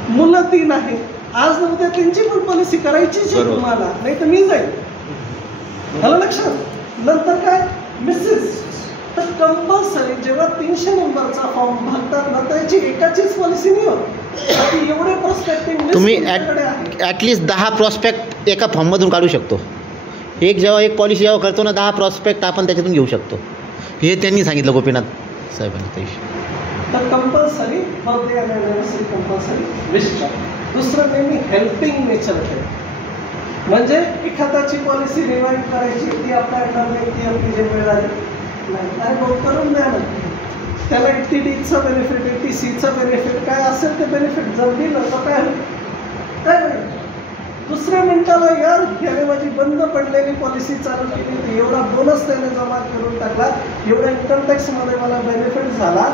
मुलं 3 आहे, आज न उद्या त्यांची पण पॉलिसी करायचीच आहे तुम्हाला, नाही तर मी जाईल. झालं लक्षात. नंतर काय, मिसेस. तर कंपल्सरी जेव्हा 300 नंबरचा फॉर्म भरतात ना, त्याची एकाचीच पॉलिसी नाही होत. एवढे प्रॉस्पेक्टिव्ह तुम्ही ॲटलिस्ट 10 प्रॉस्पेक्ट एका फॉर्ममधून काढू शकतो. जेव्हा एक पॉलिसी जेव्हा करतो ना, 10 प्रॉस्पेक्ट आपण त्याच्यातून घेऊ शकतो. हे त्यांनी सांगितलं गोपीनाथ साहेबांनी. तर कंपल्सरी कंपल्सरी लिस्ट. दुसरं नेहमी हेल्पिंग नेचर आहे. म्हणजे एखाद्याची पॉलिसी रिवाईव्ह करायची, ती आपल्याकडं नाही, ती आपली जे वेळ आली नाही, काय करून द्या ना. त्याला TDचं बेनिफिट, TCचं बेनिफिट काय असेल ते बेनिफिट जर दिलं तर काय होईल. दुसऱ्या मिनिटाला यार याने माझी बंद पडलेली पॉलिसी चालू केली, ती एवढा बोनस त्याने जमा करून टाकला, एवढ्या इन्कम टॅक्समध्ये मला बेनिफिट झाला,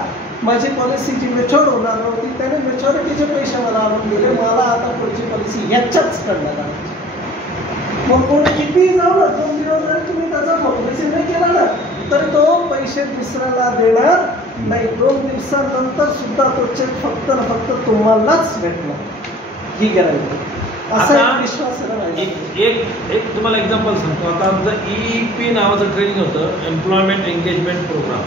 माझी पॉलिसी जी मेच्युअर होणार नव्हती त्याने मेच्युरिटीचे पैसे मला आणून दिले, मला आता पुढची पॉलिसी याच्याच करण्यात आली. मग कोणी कितीही जाऊ ना, 2 दिवस जर तुम्ही त्याचा पॉलिसी नाही केला ना, तर तो पैसे दुसऱ्याला देणार नाही. 2 दिवसानंतर सुद्धा तो चेक फक्त तुम्हालाच भेटणार, ही गॅरंटी. असा विश्वास एक तुम्हाला एक्झाम्पल सांगतो. आता आमचं EEP नावाचं ट्रेनिंग होतं, एम्प्लॉयमेंट एंगेजमेंट प्रोग्राम.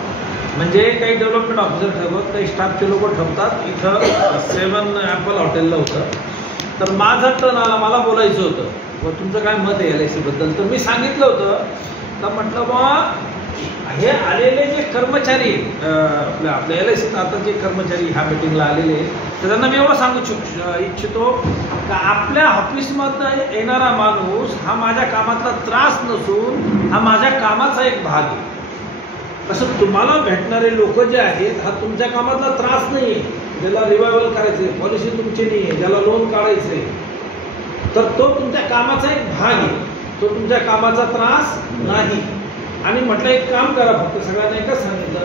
म्हणजे काही डेव्हलपमेंट ऑफिसर ठरवत, काही स्टाफचे लोक ठरवतात. इथं 7 ॲपल हॉटेलला होतं. तर माझा टर्न आला, मला बोलायचं होतं, व तुमचं काय मत आहे LIC बद्दल. तर मी सांगितलं होतं, तर म्हटलं बा हे आलेले जे कर्मचारी आपल्या LIC आता जे कर्मचारी ह्या मीटिंगला आलेले, तर त्यांना मी एवढं सांगू इच्छितो का आपल्या ऑफिसमध्ये येणारा माणूस हा माझ्या कामातला त्रास नसून हा माझ्या कामाचा एक भाग आहे. असं तुम्हाला भेटणारे लोक जे आहेत हा तुमच्या कामातला त्रास नाही आहे. ज्याला रिवायवल करायचं आहे, पॉलिसी तुमची नाही आहे, ज्याला लोन काढायचं आहे, तर तो तुमच्या कामाचा एक भाग आहे, तो तुमच्या कामाचा त्रास नाही. आणि म्हटलं एक काम करा, फक्त सगळ्यांना एकच सांगितलं,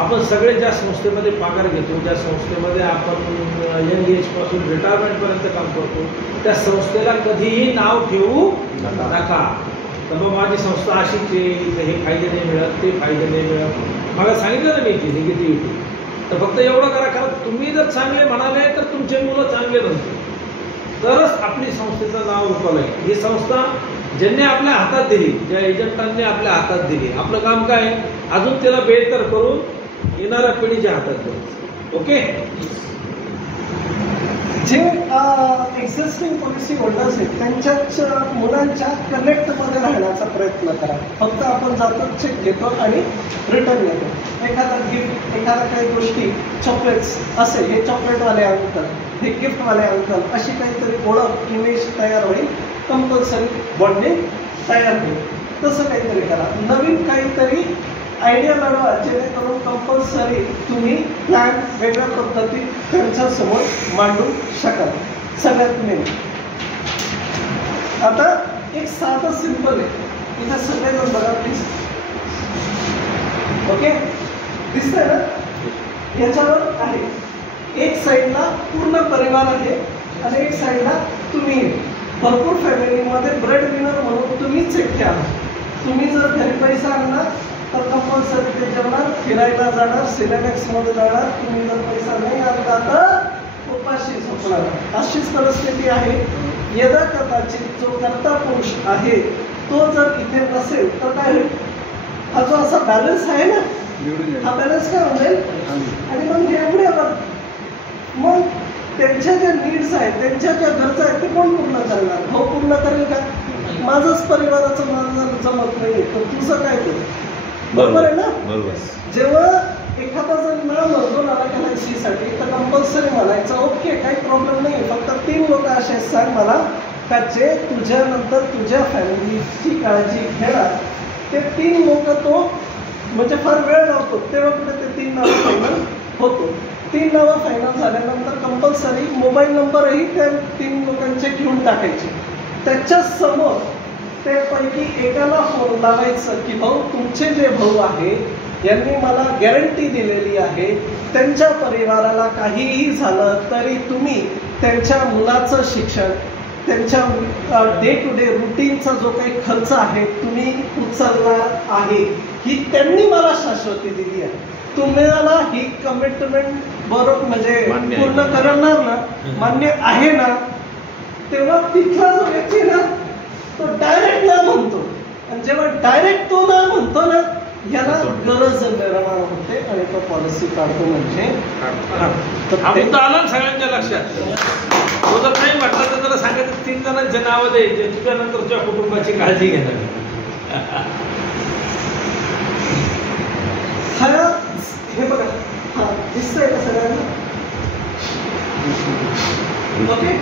आपण सगळे ज्या संस्थेमध्ये पगार घेतो, ज्या संस्थेमध्ये आपण यंग एजपासून रिटायरमेंटपर्यंत काम करतो, त्या संस्थेला कधीही नाव ठेवू नका. तर मग माझी संस्था अशीच आहे, इथे हे फायदे नाही मिळत, ते फायदे नाही मिळत. मला सांगितलं ना मी ती निगेटिव्हिटी. तर फक्त एवढं करा, कारण तुम्ही जर चांगले म्हणाले तर तुमचे मुलं चांगले बनतील, तरच आपली संस्थेचं नाव रुपाला आहे. ही संस्था ज्यांनी आपल्या हातात दिली, ज्या एजंटांनी आपल्या हातात दिली, आपलं काम काय अजून त्याला बेहतर करून येणाऱ्या पिढीच्या हातात द्यायचं. ओके. जे एक्झिस्टिंग पॉलिसी होल्डर्स आहेत त्यांच्या मुलांच्या कनेक्टमध्ये राहण्याचा प्रयत्न करा. फक्त आपण जातो, चेक घेतो आणि रिटर्न येतो. एखादा गिफ्ट, एखादा काही गोष्टी, चॉकलेट्स असेल, हे चॉकलेटवाले अंकल, हे गिफ्टवाले अंकल, अशी काहीतरी ओळख, इमेज तयार होईल. कंपल्सरी बॉन्डिंग तयार होईल. तसं काहीतरी करा. नवीन काहीतरी आयडिया लढवा, जेणेकरून कंपल्सरी तुम्ही प्लॅन वेगळ्या पद्धतीत त्यांच्यासमोर मांडू शकाल. सगळ्यात मेन आता एक साधं सिंपल आहे. इथं सगळेजण बघा प्लीज. ओके, दिसतंय ना? याच्यावर आहे एक साईडला पूर्ण परिवार आहे आणि एक साईडला तुम्ही. भरपूर फॅमिलीमध्ये ब्रेड विनर म्हणून तुम्हीच एकटे आहात. तुम्ही जर घरी पैसा आणला तर कंपल्सरी ते जेवणार, फिरायला जाणार, सिनेमॅक्समध्ये जाणार. तुम्ही जर पैसा नाही आणला तर उपाशी झोपणार. अशीच परिस्थिती आहे. यदा कदाचित जो कर्ता पुरुष आहे तो जर इथे नसेल तर काय होईल? हा जो असा बॅलन्स आहे ना, हा बॅलन्स काय होईल? आणि मग एवढ्यावर मग त्यांच्या ज्या नीड्स आहेत, त्यांच्या ज्या गरजा आहेत ते कोण पूर्ण करणार? भाऊ पूर्ण करेल का? माझंच परिवाराचं माझं जमत नाही तर तुझं काय करू? बरोबर आहे ना? बरोबर. जेव्हा एखादा जर ना मजूर आला LIC साठी तर कंपल्सरी म्हणायचं ओके, काही प्रॉब्लेम नाही, फक्त 3 लोक असे सांग मला का जे तुझ्यानंतर तुझ्या फॅमिलीची काळजी घेणार. ते 3 लोक तो म्हणजे फार वेळ लावतो तेव्हा कुठे ते 3 नाव होतो. 3 नावं फायनल झाल्यानंतर कंपल्सरी मोबाईल नंबरही त्या 3 लोकांचे घेऊन टाकायचे. त्याच्या समोर त्यापैकी एकाला फोन लावायचं की भाऊ, तुमचे जे भाऊ आहे यांनी मला गॅरंटी दिलेली आहे, त्यांच्या परिवाराला काहीही झालं तरी तुम्ही त्यांच्या मुलाचं शिक्षण, त्यांच्या डे टू डे रुटीनचा जो काही खर्च आहे तुम्ही उचलणार आहे, ही त्यांनी मला शाश्वती दिली आहे. तुम्हाला ही कमिटमेंट बरोबर म्हणजे पूर्ण करणार ना, मान्य आहे ना, तेव्हा तिथला जो व्यक्ती ना तो डायरेक्ट ना म्हणतो. आणि जेव्हा डायरेक्ट तो ना म्हणतो ना, याला गरज निर्माण होते आणि तो पॉलिसी काढतो. म्हणजे हा मुद्दा आला ना सगळ्यांच्या लक्षात. तो जर नाही म्हटला तर त्याला सांगायचं 3 जणांचे नावं द्यायचे, तुझ्यानंतर तुझ्या कुटुंबाची काळजी घेणार. हे बघा, हा दिसतंय का सगळ्यांना? ओके.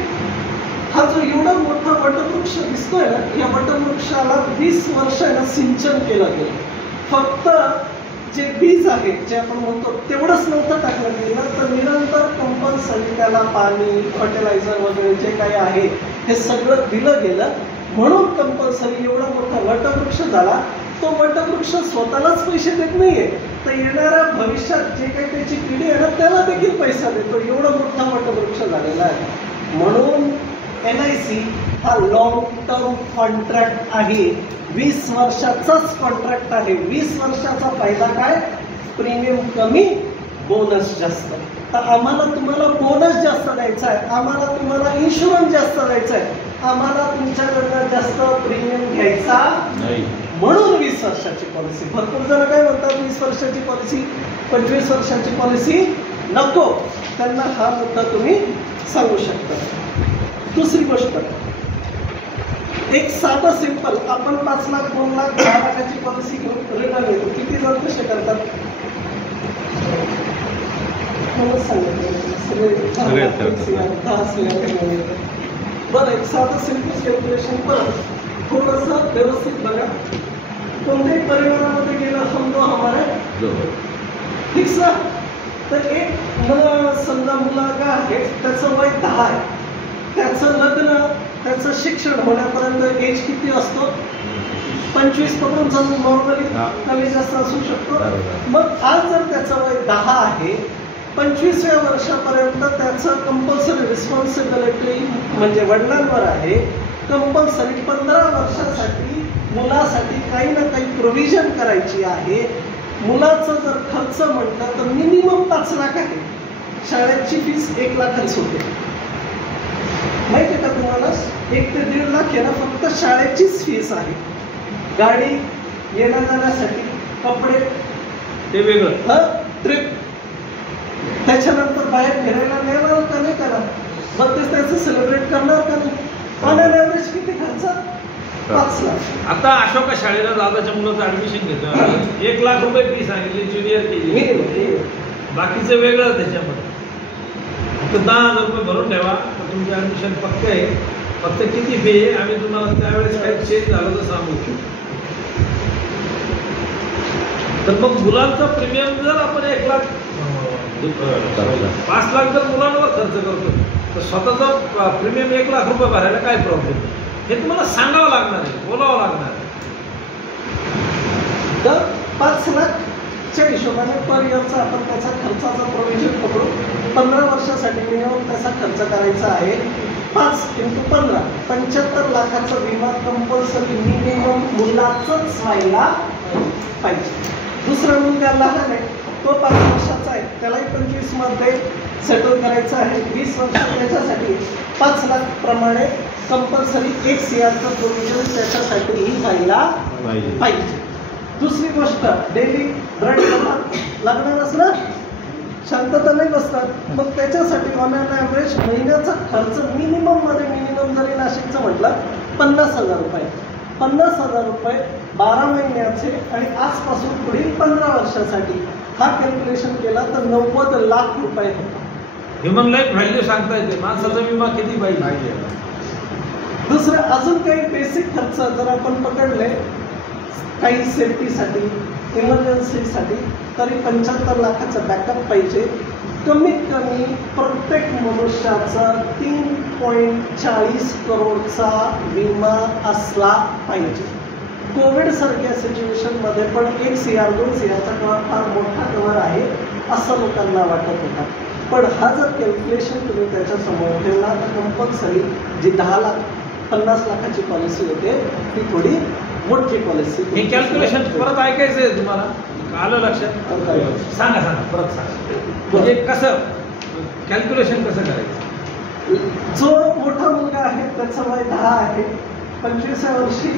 हा जो एवढा मोठा वटवृक्ष दिसतोय ना, या वटवृक्षाला 20 वर्ष सिंचन केलं गेलं. फक्त जे बीज आहे, जे आपण म्हणतो तेवढंच नव्हतं टाकलं गेलं, तर निरंतर कंपल्सरी त्याला पाणी, फर्टिलायझर वगैरे जे काही आहे हे सगळं दिलं गेलं. म्हणून कंपल्सरी एवढा मोठा वटवृक्ष झाला. तो वटवृक्ष स्वतःलाच पैसे देत नाहीये, तर येणाऱ्या भविष्यात जे काही त्याची पिढी आहे ना त्याला देखील पैसा देतो. एवढा मोठा वटवृक्ष झालेला आहे. म्हणून LIC हा लॉंग टर्म कॉन्ट्रॅक्ट आहे. 20 वर्षाचाच कॉन्ट्रॅक्ट आहे. 20 वर्षाचा फायदा काय? प्रीमियम कमी, बोनस जास्त. तर आम्हाला तुम्हाला बोनस जास्त द्यायचा आहे, आम्हाला तुम्हाला इन्शुरन्स जास्त द्यायचा आहे, आम्हाला तुमच्याकडनं जास्त प्रीमियम घ्यायचा नाही. म्हणून 20 वर्षाची पॉलिसी. भरपूर जण काय म्हणतात 20 वर्षाची पॉलिसी, 25 वर्षाची पॉलिसी नको. त्यांना हा मुद्दा तुम्ही सांगू शकता. दुसरी गोष्ट, एक साधं सिंपल, आपण 5 लाख 2 लाख 10 लाखाची पॉलिसी घेऊन रिटर्न येतो. किती जण कसे करतात? बरं, एक साधं सिंपल कॅल्क्युलेशन परत थोडंसं व्यवस्थित बघा. कोणत्याही परिवारामध्ये गेलं, समजो हमारे फिक्स ना, तर एक समजा मुलगा आहे, त्याचं वय 10 आहे, त्याचं लग्न, त्याचं शिक्षण होण्यापर्यंत एज किती असतो? 25 पकडून चालू, नॉर्मली कमी जास्त असू शकतो. मग आज जर त्याचं वय 10 आहे, 25व्या वर्षापर्यंत त्याचं कंपल्सरी रिस्पॉन्सिबिलिटी म्हणजे वडिलांवर आहे. कंपल्सरी 15 वर्षासाठी मुलासाठी काही ना काही प्रोव्हिजन करायची आहे. मुलाचं जर खर्च म्हटलं तर मिनिमम 5 लाख आहे. शाळेची फीस 1 लाखच होते. माहिती आहे का तुम्हाला? 1 ते 1.5 लाख आहे ना, फक्त शाळेचीच फीस आहे. गाडी, येण्या जाण्यासाठी, कपडे ते वेगळं, ट्रिप, त्याच्यानंतर बाहेर फिरायला नेणार का नाही करा, मग तेच त्याचं सेलिब्रेट करणार का नाही. ऑन एन ॲव्हरेज किती खर्च? 5 लाख. आता अशोका शाळेला दादाच्या मुलाचं ऍडमिशन घेतो, 1 लाख रुपये फी सांगितली ज्युनियर केजी, बाकीचं वेगळं त्याच्यामध्ये. फक्त 10,000 रुपये भरून ठेवा, तर तुमचं ऍडमिशन पक्क आहे. फक्त किती फी आहे आम्ही तुम्हाला त्यावेळेस काही चेंज झालं तर सांगू शकतो. तर मग मुलांचा प्रीमियम जर आपण 1 लाख 5 लाख जर मुलांवर खर्च करतो, तर स्वतःचा प्रीमियम 1 लाख रुपये भरायला काय प्रॉब्लेम? हे तुम्हाला सांगावं लागणार आहे, बोलावं लागणार आहे. तर 5 लाखच्या हिशोबाने पर इयरचा आपण त्याचा खर्चाचा प्रोव्हिजन पकडू. 15 वर्षासाठी मिनिमम त्याचा खर्च करायचा आहे. 5 × 15 75 लाखाचा विमा कंपल्सरी मिनिमम मुलाचंच व्हायला पाहिजे. दुसरा मुलगा लहान आहे, तो 5 वर्षाचा आहे, त्यालाही 25 मध्ये सेटल करायचं आहे. 20 वर्ष त्याच्यासाठी 5 लाख प्रमाणे कंपल्सरी 1 CRचं प्रोव्हिजन त्याच्यासाठीही व्हायला पाहिजे. दुसरी गोष्ट, डेली ब्लड लागणारच ना, शांतता नाही बसतात. मग त्याच्यासाठी ऑन एन ॲव्हरेज महिन्याचा खर्च मिनिमम जरी नाशिकचं म्हटलं 50,000 रुपये. 50,000 रुपये 12 महिन्याचे आणि आजपासून पुढील 15 वर्षासाठी हा कॅल्क्युलेशन केला तर 90 लाख रुपये होता. ह्युमन लाईफ व्हॅल्यू सांगता येते, माणसाचा विमा किती पाहिजे. दुसरं अजून काही बेसिक खर्च जर आपण पकडले, काही सेफ्टीसाठी, इमर्जन्सीसाठी, तरी 75 लाखाचा बॅकअप पाहिजे. कमीत कमी प्रत्येक मनुष्याचा 3.40 करोडचा विमा असला पाहिजे. कोविड सारख्या सिच्युएशनमध्ये पण 1 CR 2 CRचा कव्हर फार मोठा कव्हर आहे असं लोकांना वाटत होता. पण हा जर कॅल्क्युलेशन तुम्ही त्याच्यासमोर ठेवला तर कंपल्सरी जी 10 लाख 50 लाखाची पॉलिसी होते ती थोडी मोठी पॉलिसी. हे कॅल्क्युलेशन परत ऐकायचं आहे तुम्हाला, आलं लक्षात? सांगा सांगा परत सांगा, म्हणजे कसं कॅल्क्युलेशन कसं करायचं. जो मोठा मुलगा आहे त्याचं वय 10 आहे, 25व्या वर्षी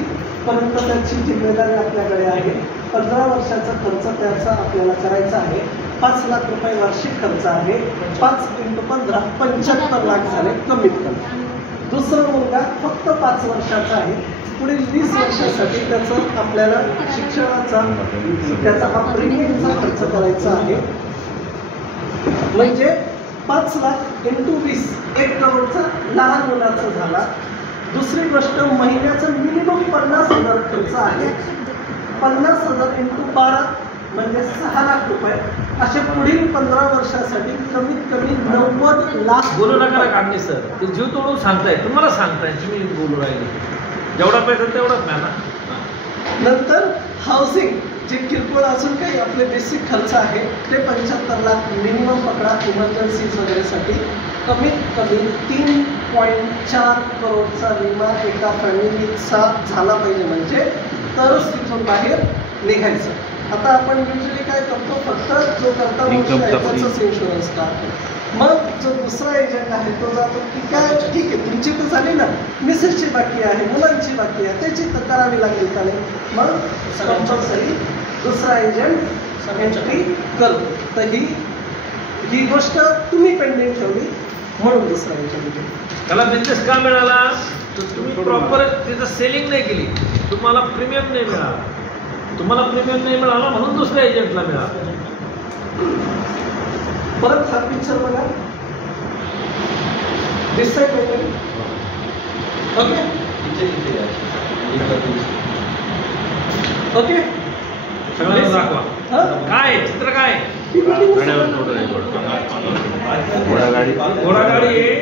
पर्यंत त्याची जिम्मेदारी आपल्याकडे आहे. 15 वर्षाचा खर्च त्याचा आपल्याला करायचा आहे. 5 लाख रुपये वार्षिक खर्च आहे. 5 × 15 75 लाख झाले कमीत कमी. दुसरा मुलगा फक्त 5 वर्षाचा आहे. पुढील 20 वर्षासाठी त्याचं आपल्याला शिक्षणाचा त्याचा हा प्रीमियमचा खर्च करायचा आहे. म्हणजे 5 लाख × 20 1 करोडचा लहान मुलाचा झाला. दुसरी गोष्ट महिन्याचा मिनिमम 50,000 खर्च आहे. 50,000 × 12 म्हणजे 6 लाख रुपये. असे पुढील 15 वर्षासाठी कमीत कमी 90 लाख. बोलू नका काढणे सर, ते जीव तोडून सांगताय, तुम्हाला सांगताय, तुम्ही बोलू राहिले जेवढा पैसा तेवढाच नाही ना. नंतर हाऊसिंग जे किरकोळ अजून काही आपले बेसिक खर्च आहे ते 75 लाख मिनिमम पकडा. इमर्जन्सीज वगैरेसाठी कमीत कमी 3.4 करोडचा विमा एका फॅमिलीचा झाला पाहिजे, म्हणजे तरच तिथून बाहेर निघायचं. आता आपण युजली काय करतो, फक्त जो करता त्याचाच इन्शुरन्स काढतो. मग जो दुसरा एजंट आहे तो जातो की काय ठीक आहे तुमची तर झाली ना, मिसेसची बाकी आहे, मुलांची बाकी आहे, त्याची तर करावी लागली का नाही, मग कंपल्सरी दुसरा एजंट एंट्री करतो. तर ही गोष्ट तुम्ही पेंडिंग ठेवली म्हणून दुसरा एजंट. त्याला बिझनेस का मिळाला तर तुम्ही प्रॉपर त्याचं सेलिंग नाही केली, तुम्हाला प्रीमियम नाही मिळाला. तुम्हाला प्रीमियम नाही मिळाला म्हणून दुसऱ्या एजंटला मिळाला. परत हा पिक्चर बघा, दिसतंय काहीतरी? ओके ओके सगळ्यांना दाखवा काय चित्र काय. घोडागाडी आहे.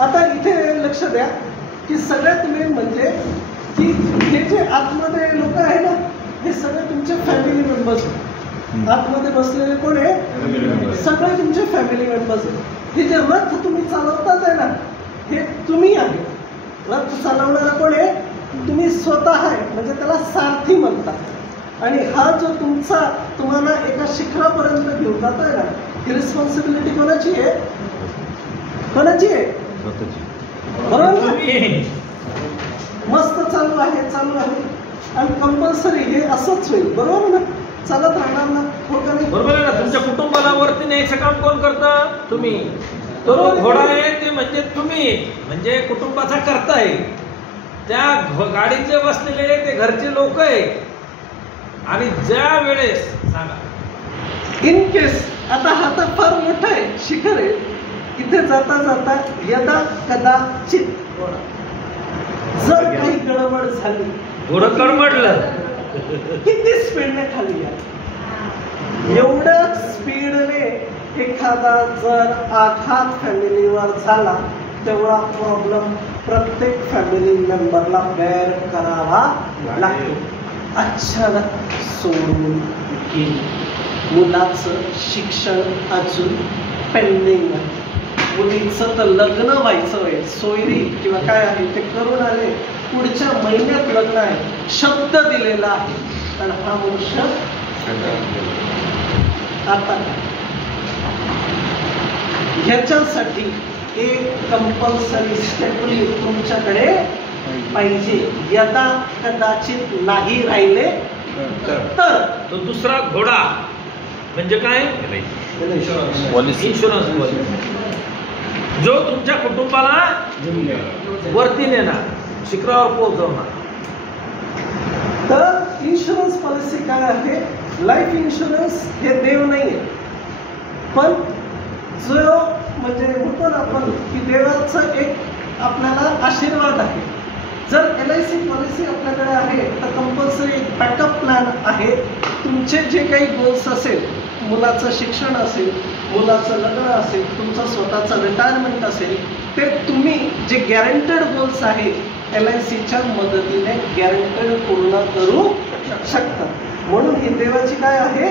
आता इथे लक्ष द्या की सगळ्यात मेन म्हणजे की हे जे आतमध्ये लोक आहे ना हे सगळे तुमचे फॅमिली मेंबर्स. आतमध्ये बसलेले कोण आहे? सगळे तुमचे फॅमिली मेंबर्स. हे जे रथ तुम्ही चालवतात आहे ना हे तुम्ही आहे. रथ चालवणारा कोण आहे? तुम्ही स्वतः आहे, म्हणजे त्याला सारथी म्हणतात. आणि हा जो तुम्हाला एका शिखरापर्यंत घेऊन जातोय ना ही रिस्पॉन्सिबिलिटी कोणाची आहे? कोणाची आहे? बरोबर. मस्त चालू आहे आणि कंपल्सरी हे असंच होईल, बरोबर ना? चालत राहणार ना, हो का नाही? बरोबर आहे ना. तुमच्या कुटुंबाला वरती न्यायचं काम कोण करतं? तुम्ही. तो घोडा आहे ते म्हणजे तुम्ही, म्हणजे कुटुंबाचा करता आहे. त्या गाडीचे बसलेले ते घरचे लोक आहे. आणि ज्या वेळेस सांगा इन केस आता हा तर फार मोठा आहे शिखर आहे, इथे जाता जाता यदा कदाचित जर काही गडबड झाली, घोडं कडमडलं, किती स्पीडने खाली या एवढ्या स्पीडने एखादा जर आघात फॅमिलीवर झाला तेवढा प्रॉब्लेम प्रत्येक फॅमिली मेंबरला बेअर करावा लागतो. अचानक सोडून गेली, मुलाचं शिक्षण अजून पेंडिंग आहे, मुलीचं तर लग्न व्हायचं आहे, सोयरी किंवा काय आहे ते करून आले, पुढच्या महिन्यात लग्न आहे, शब्द दिलेला आहे, आणि हा मनुष्य आता ह्याच्यासाठी एक कंपल्सरी स्टेपली तुमच्याकडे पाहिजे. यदा कदाचित नाही राहिले तर तो दुसरा घोडा म्हणजे काय? इन्शुरन्स पॉलिसी, जो तुमच्या कुटुंबाला वरती नेणार, शिखरावर पोहोचवणार. तर इन्शुरन्स पॉलिसी काय आहे? लाईफ इन्शुरन्स हे देव नाही आहे, पण जो म्हणजे म्हणतो ना आपण की देवाचा एक आपल्याला आशीर्वाद आहे. जर LIC पॉलिसी आपल्याकडे आहे तर कंपल्सरी एक बॅकअप प्लॅन आहे. तुमचे जे काही गोल्स असेल मुलाचं शिक्षण असेल, मुलाचं लग्न असेल, तुमचं स्वतःचं रिटायरमेंट असेल, ते तुम्ही जे गॅरंटेड गोल्स आहेत LICच्या मदतीने गॅरंटेड पूर्ण करू शकता. म्हणून ही देवाची काय आहे,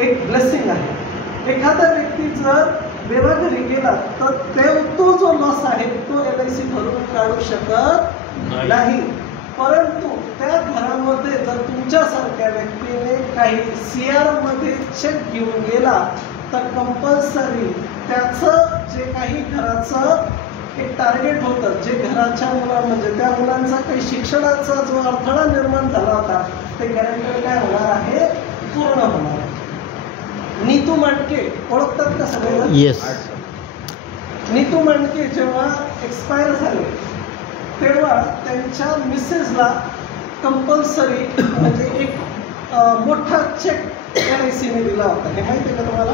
एक ब्लेसिंग आहे. एखादा व्यक्ती जर देवाघरी गेला तर तो जो लॉस आहे तो LIC भरून काढू शकत नाही. परंतु त्या घरामध्ये जर तुमच्यासारख्या व्यक्तीने काही CR मध्ये चेक घेऊन गेला तर कंपल्सरी त्याचं जे काही घराचं एक टार्गेट होतं, जे घराच्या म्हणजे त्या मुलांचा काही शिक्षणाचा जो अडथळा निर्माण झाला होता ते गॅरंटेड काय होणार आहे, पूर्ण होणार आहे. नीतू मांडके ओळखतात का सगळे? येस. नीतू मांडके जेव्हा एक्सपायर झाले तेव्हा त्यांच्या मिसेसला कंपल्सरी म्हणजे एक मोठा चेक LICने दिला होता. हे माहिती आहे का तुम्हाला?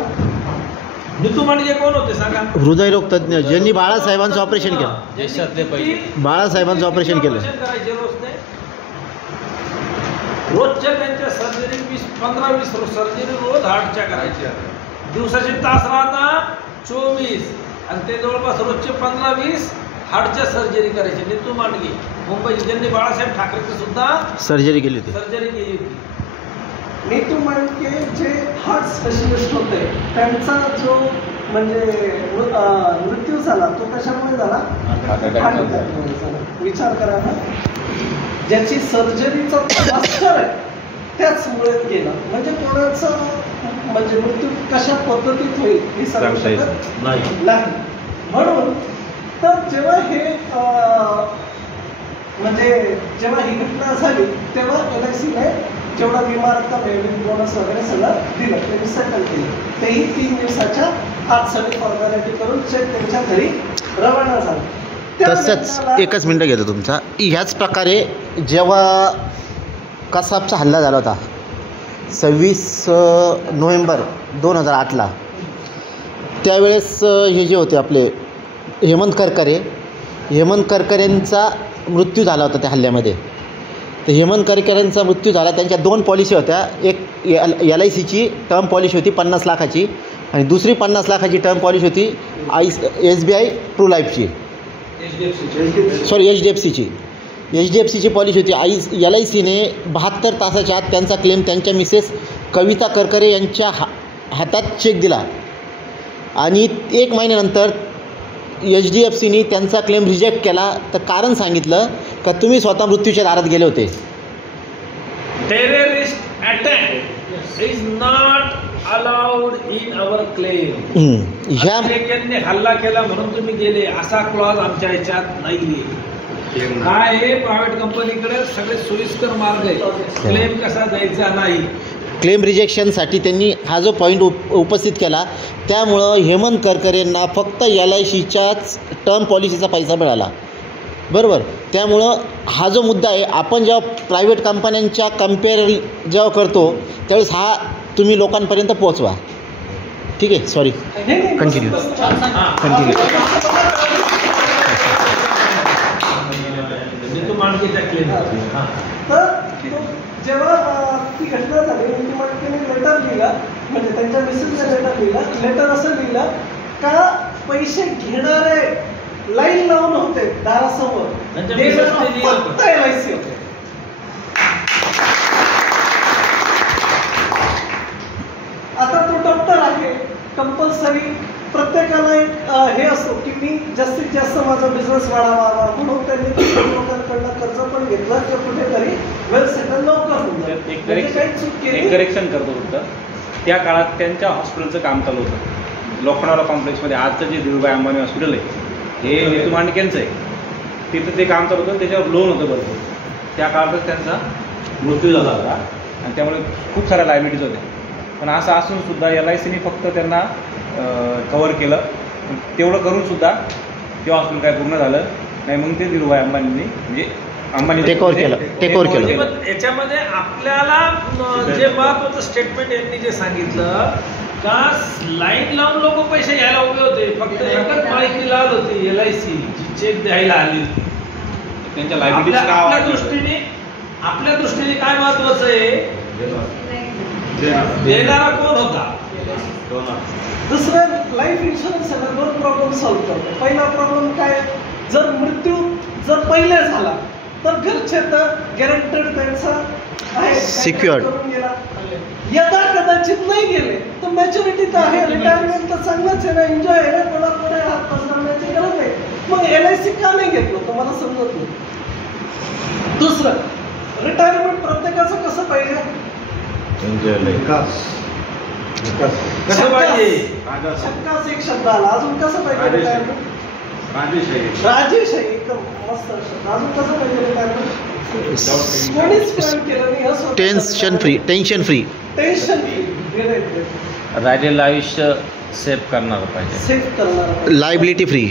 नीतू मांडके कोण होते सांगा? हृदयरोग तज्ञ, ज्यांनी बाळासाहेबांचं ऑपरेशन केलं. देशातले पहिले बाळासाहेबांचं ऑपरेशन केलं. रोजच्या त्यांच्या सर्जरी 15-20 सर्जरी रोज हार्टच्या करायच्या. दिवसाचे तास राहता 24 आणि ते जवळपास रोजचे 15-20 हार्टच्या सर्जरी करायची. नीतू मांडके मुंबईचे, ज्यांनी बाळासाहेब ठाकरेची सुद्धा सर्जरी केली होती. नीतू मांडके जे हार्ट स्पेशलिस्ट होते, त्यांचा जो म्हणजे मृत्यू झाला तो कशामुळे झाला? हार्ट अटॅकमुळे झाला. विचार करा ना, ज्याची सर्जरीचा मास्टर आहे त्याचमुळे गेला. म्हणजे कोणाचं म्हणजे मृत्यू कशा पद्धतीत होईल हे सांगू शकत नाही. म्हणून तर जेव्हा हे म्हणजे जेव्हा ही घटना झाली तेव्हा LICने जेवढा विमा रक्कम बोनस वगैरे सगळं दिलं, त्यांनी सेटल केलं. तेही 3 दिवसाच्या आत सगळी फॉर्मॅलिटी करून चेक त्यांच्या घरी रवाना झाला. तसंच एकच मिनटं घेतो तुमचा. ह्याच प्रकारे जेव्हा कसाबचा हल्ला झाला होता 26 नोव्हेंबर 2008ला, त्यावेळेस हे जे होते आपले हेमंत करकरेंचा मृत्यू झाला होता त्या हल्ल्यामध्ये. तर हेमंत करकरेंचा मृत्यू झाला. त्यांच्या 2 पॉलिसी होत्या. एक LICची टर्म पॉलिसी होती 50 लाखाची आणि दुसरी 50 लाखाची टर्म पॉलिसी होती SBI ट्रू लाईफची, HDFCची पॉलिसी होती. LICने 72 तासाच्या आत त्यांचा क्लेम त्यांच्या मिसेस कविता करकरे यांच्या हातात चेक दिला आणि 1 महिन्यानंतर HDFCने त्यांचा क्लेम रिजेक्ट केला. तर कारण सांगितलं का तुम्ही स्वतः मृत्यूच्या दारात गेले होते. Terrorist attack is not allowed in our claim. ह्या अमेरिकनने हल्ला केला म्हणून तुम्ही गेले असा क्लॉज आमच्या ह्याच्यात नाहीये. काय हे प्रायव्हेट कंपनीकडे सगळे सोयीस्कर मार्ग आहे. क्लेम कसा द्यायचा नाही. क्लेम रिजेक्शनसाठी त्यांनी हा जो पॉईंट उपस्थित केला, त्यामुळं हेमंत करकरेंना फक्त LICच्याच टर्म पॉलिसीचा पैसा मिळाला. बरोबर. त्यामुळं हा जो मुद्दा आहे, आपण जेव्हा प्रायव्हेट कंपन्यांच्या कम्पेअर जेव्हा करतो त्यावेळेस हा तुम्ही लोकांपर्यंत पोहोचवा. ठीक आहे. Sorry, continue. जेव्हा ती घटना झाली नीतू मांडकेने लेटर लिहिला, म्हणजे त्यांच्या मिसेसने लेटर लिहिला. लेटर असं लिहिलं का पैसे घेणारे लाईन लावून होते दारासमोर, फक्त LIC होते. आता तो डॉक्टर आहे, कंपल्सरी प्रत्येकाला एक हे असतो की मी जास्तीत जास्त माझा बिझनेस वाढावा, म्हणून त्यांनी लोकांकडनं कर्ज पण घेतलं की कुठेतरी वेल सेटल लवकर होऊन जाईल. एक करेक्शन करतो फक्त. त्या काळात त्यांच्या हॉस्पिटलचं काम चालू होतं लोखंडवाला कॉम्प्लेक्समध्ये. आजचं जे धीरूभाई अंबानी हॉस्पिटल आहे हे नीतू मांडकेंचं आहे. तिथं ते काम चालू होतं, त्याच्यावर लोन होतं भरपूर. त्या काळातच त्यांचा मृत्यू झाला होता आणि त्यामुळे खूप साऱ्या लायबिलिटीज होत्या. पण असं असून सुद्धा LICने फक्त त्यांना कव्हर केलं. तेवढं करून सुद्धा ते हॉस्पिटल काय पूर्ण झालं नाही. मग ते धीरूभाई अंबानींनी म्हणजे अंबानी टेक ओव्हर केलं. याच्यामध्ये आपल्याला जे महत्वाचं स्टेटमेंट यांनी जे सांगितलं का लाईन लावून लोक पैसे घ्यायला उभे होते, फक्त एकच माहिती लाल होती LIC चेक द्यायला आली होती. त्यांच्या लायबिलिटीज आपल्या दृष्टीने काय महत्वाचं आहे देणारा कोण होता? दुसरं लाईफ इन्शुरन्स आहे, दोन प्रॉब्लेम सॉल्व्ह करतो. पहिला प्रॉब्लेम काय, जर मृत्यू जर पहिले झाला तर घरचे तर गॅरंटेड त्यांचा Secured. यदा कदाचित नाही गेले तर मॅच्युरिटी तर आहे, रिटायरमेंट तर चांगलंच आहे ना, एन्जॉय आहे ना, कोणाकडे हात पसरण्याची गरज आहे. मग LIC का नाही घेतलं तर मला समजत नाही. दुसरं, रिटायरमेंट प्रत्येकाचं कसं पाहिजे? कसं पाहिजे? शक्काच एक शब्द आला. अजून कसं पाहिजे रिटायरमेंट? राजेशाही. एकदम मस्त शब्द. अजून कसं पाहिजे रिटायरमेंट? कोणीच प्लॅन केलं नाही असं. Tension free. Tension free. राहिलेलं आयुष्य सेव्ह करणार पाहिजे, सेव्ह करणार, लायबिलिटी फ्री.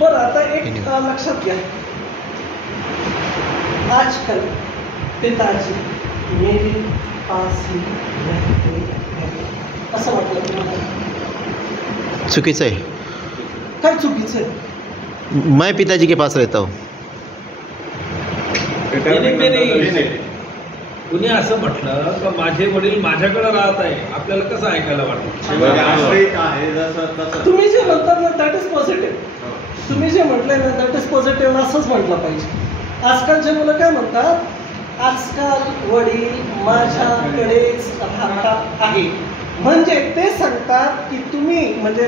बरं, आता एक लक्षात घ्या, आजकाल पिताजी मेरी पास ही असं वाटलं तुम्हाला? चुकीचं आहे. काय चुकीचं आहे? मैं पिताजी के पास रहता हूँ. कुणी असं म्हटलं का माझे वडील माझ्याकडे राहत आहे, आपल्याला कसं ऐकायला वाटतं? तुम्ही जे म्हणतात ना दॅट इज पॉझिटिव्ह. तुम्ही जे म्हटलंय ना दॅट इज पॉझिटिव्ह असंच म्हटलं पाहिजे. आजकालचे मुलं काय म्हणतात, आजकाल वडील माझ्याकडेच राहतात आहे, म्हणजे ते सांगतात की तुम्ही म्हणजे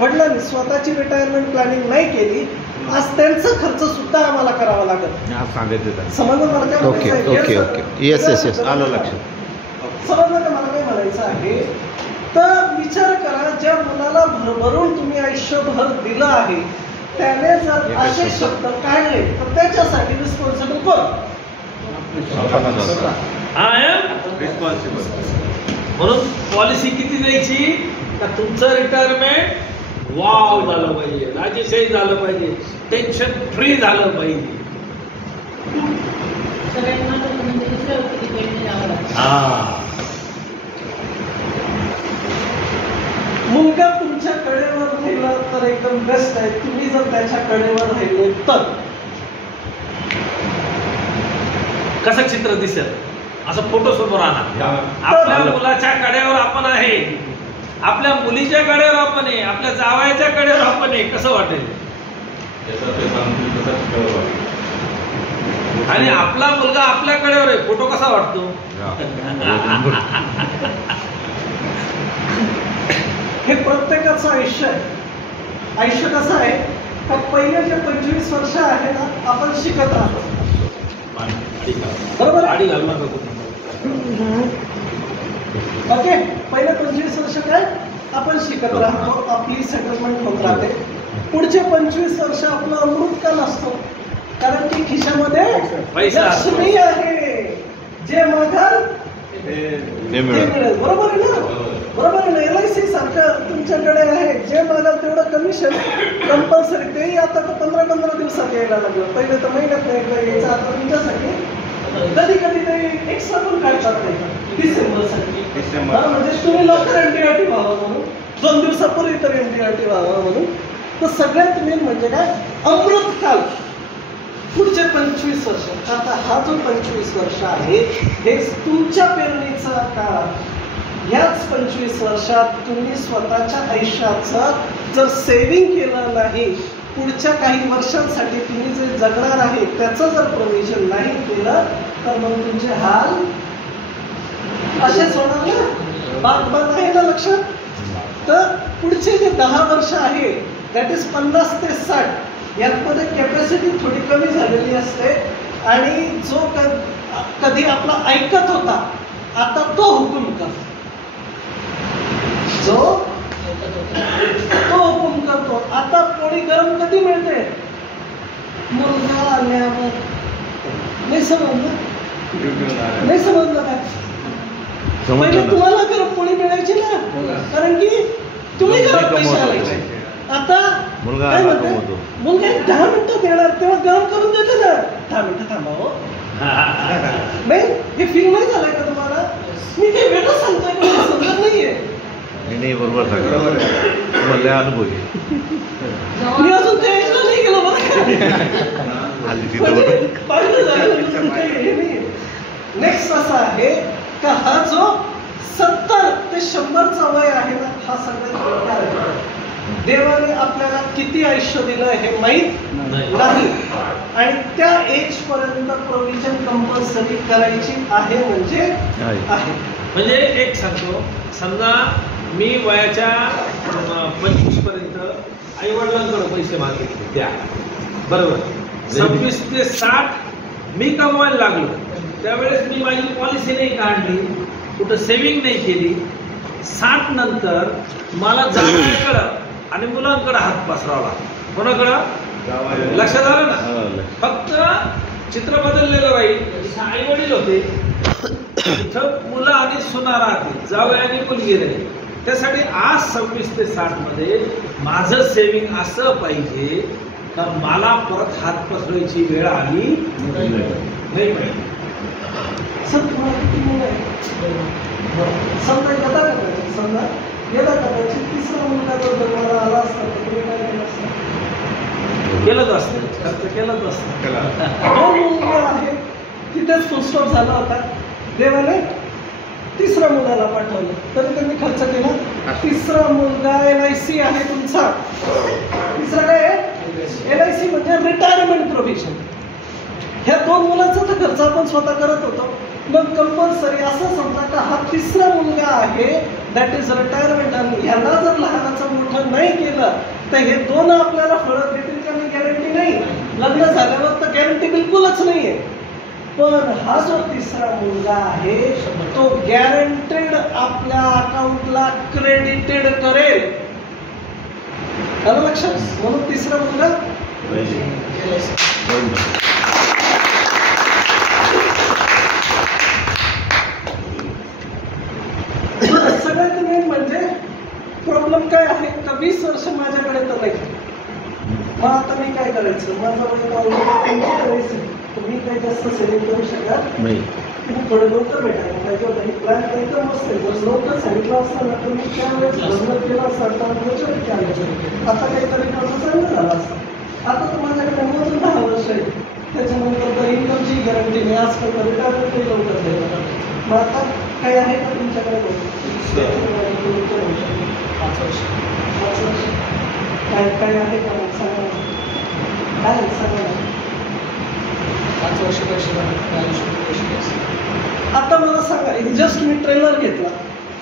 वडिलांनी स्वतःची रिटायरमेंट प्लॅनिंग नाही केली, आज त्यांचा खर्च सुद्धा आम्हाला करावा लागत. समजलं मला काय okay okay okay. Yes yes yes, आलं लक्षात. समजलं का मला काय म्हणायचं आहे? तर विचार करा, ज्या मुलाला भरभरून तुम्ही आयुष्यभर दिलं आहे त्याने जर असे शब्द काढले तर त्याच्यासाठी रिस्पॉन्सिबल कोण? म्हणून पॉलिसी किती द्यायची? का तुमचं रिटायरमेंट वाव झालं पाहिजे, राजेशाही झालं पाहिजे, टेन्शन फ्री झालं पाहिजे. मुलगा तुमच्या कडेवर राहिला तर एकदम बेस्ट आहे. तुम्ही जर त्याच्या कडेवर राहिले तर कसं चित्र दिसेल? असं फोटो समोर आणा. आपल्या मुलाच्या कड्यावर आपण आहे, आपल्या मुलीच्या कड्यावर आपण आहे, आपल्या जावयाच्या कड्यावर आपण आहे, कसं वाटेल? आणि आपला मुलगा आपल्या कड्यावर आहे, फोटो कसा वाटतो? हे प्रत्येकाचं आयुष्य आहे. आयुष्य कसं आहे का पहिले जे 25 वर्ष आहे ना आपण शिकत राहतो, बरोबर? गाडी घालू नका. ओके, पहिले 25 वर्ष काय आपण शिकत राहतो, आपली सेटलमेंट होत राहते. पुढचे 25 वर्ष आपलं अमृतकाल असतो, कारण की खिशामध्ये लक्ष्मी आहे. जे मागाल ते मिळेल. बरोबर आहे ना? बरोबर आहे ना? LIC सारखं तुमच्याकडे आहे, जे मागाल तेवढं कमिशन कंपल्सरी. तेही आता तर 15-15 दिवसात यायला लागलं. पहिले तर महिन्यात एकदा यायचं, आता तुमच्यासाठी कधी कधी ते एक्स्ट्रा पण काढतात नाही डिसेंबरसाठी. म्हणजे तुम्ही लवकर NDRT व्हावं म्हणून, 2 दिवसापूर्वी तर NDRT व्हावं म्हणून. तर सगळ्यात मेन म्हणजे काय, अमृतकाल. पुढचे 25 वर्ष. आता हा जो 25 वर्ष आहे हे तुमच्या पेरणीचा काळ. याच 25 वर्षात तुम्ही स्वतःच्या आयुष्याचं जर सेव्हिंग केलं नाही, पुढच्या काही वर्षांसाठी तुम्ही जे जगणार आहे त्याचं जर प्रोव्हिजन नाही केलं तर मग तुमचे हाल असेच होणार ना. बात आहे ना लक्षात? तर पुढचे जे 10 वर्ष आहे दॅट इज 50 ते 60, यामध्ये कॅपॅसिटी थोडी कमी झालेली असते. आणि जो कधी आपला ऐकत होता आता तो हुकूम करतो, जो तो हुकूम करतो. आता पोळी गरम कधी मिळते? मुलगा आल्यावर. नाही समजलं? नाही समजलं काय? पहिले तुम्हाला गरम पोळी मिळायची ना, कारण की तुम्ही गरम पैसे आणायचे. आता काय म्हणते, मुलगा 10 मिनिटात येणार तेव्हा गरम करून देते ना. 10 मिनिटं थांबा हो. नाही हे फील नाही झालंय का तुम्हाला? मी काही वेगळं सांगतोय पण समजत नाहीये. नाही बरोबर मला अनुभव मी अजून त्या एजला नाही गेलो बरं. नेक्स्ट असं आहे का हा जो 70 ते 100चं वय आहे ना, हा सगळ्यात मोठा आहे. देवाने आपल्याला किती आयुष्य दिलं हे माहीत नाही, आणि त्या एज पर्यंत प्रोव्हिजन कंपल्सरी करायची आहे म्हणजे आहे. म्हणजे एक सांगतो, समजा मी वयाच्या 25 पर्यंत आई वडिलांकडे पैसे मागितले द्या, बरोबर. 26 ते 60 मी कमवायला लागलो, त्यावेळेस मी माझी पॉलिसी नाही काढली, कुठं सेव्हिंग नाही केली. 60 नंतर मला जावयाकडं आणि मुलांकडे हात पसरावला. कोणाकडं? लक्षात आलं ना? फक्त चित्र बदललेलं राहील. इथं आई वडील होते, इथं मुलं आणि सुना राहते, जावया आणि मुलगी राहील. त्यासाठी आज 26 ते 60 मध्ये माझं सेव्हिंग असं पाहिजे का मला परत हात पसरायची वेळ आली नाही पाहिजे. सर तुम्हाला किती मुलं आहे? समजा यदा करायचं, समजा यदा करायची 3रा मुलगा जर जन्माला आला असता तर तुम्ही काय केलं असतं? केलंच असतं, खर्च केलंच असतं. 2 मुलगा आहे, तिथेच फुलस्टॉप झाला होता. देवाने 3ऱ्या मुलाला पाठवलं, तरी त्यांनी खर्च केला. 3रा मुलगा LIC आहे तुमचा. 3रा काय आहे? LIC म्हणजे रिटायरमेंट प्रोव्हिजन. ह्या 2 मुलांचा तर खर्च आपण स्वतः करत होतो. मग कंपल्सरी असं समजा का हा 3रा मुलगा आहे, दॅट इज रिटायरमेंट, आणि ह्याला जर लहानाचं मोठं नाही केलं तर हे 2 आपल्याला फळं देतील का? गॅरंटी नाही. लग्न झाल्यावर तर गॅरंटी बिलकुलच नाहीये. पण हा जो 3रा मुलगा आहे तो गॅरंटेड आपल्या अकाउंटला क्रेडिटेड करेल. आलं लक्षात? म्हणून 3रा मुलगा सगळ्यात मेन म्हणजे प्रॉब्लेम काय आहे का 20 वर्ष माझ्याकडे तर नाही. मग आता मी काय करायचं? माझा मी काही जास्त सेव्हिंग करू शकत नाही. थोडं लवकर भेटायला पाहिजे होतं. प्लॅन काही मस्त आहे. जर लवकर सांगितलं असतं ना तर मी त्यावेळेस लग्न केलं असतं, आता काहीतरी माझं चांगलं झालं असतं. आता तर माझ्याकडे मोजून 10 वर्ष आहे, त्याच्यानंतर तर इन्कमची गॅरंटी नाही. आजकाल तर रिटायरमेंटही लवकर नाही. मग आता काही आहे का तुमच्याकडे? 5 वर्ष काय आहे का? मग सांगा काय सांगा. 5 वर्ष आता मला सांगा, जस्ट मी ट्रेलर घेतला,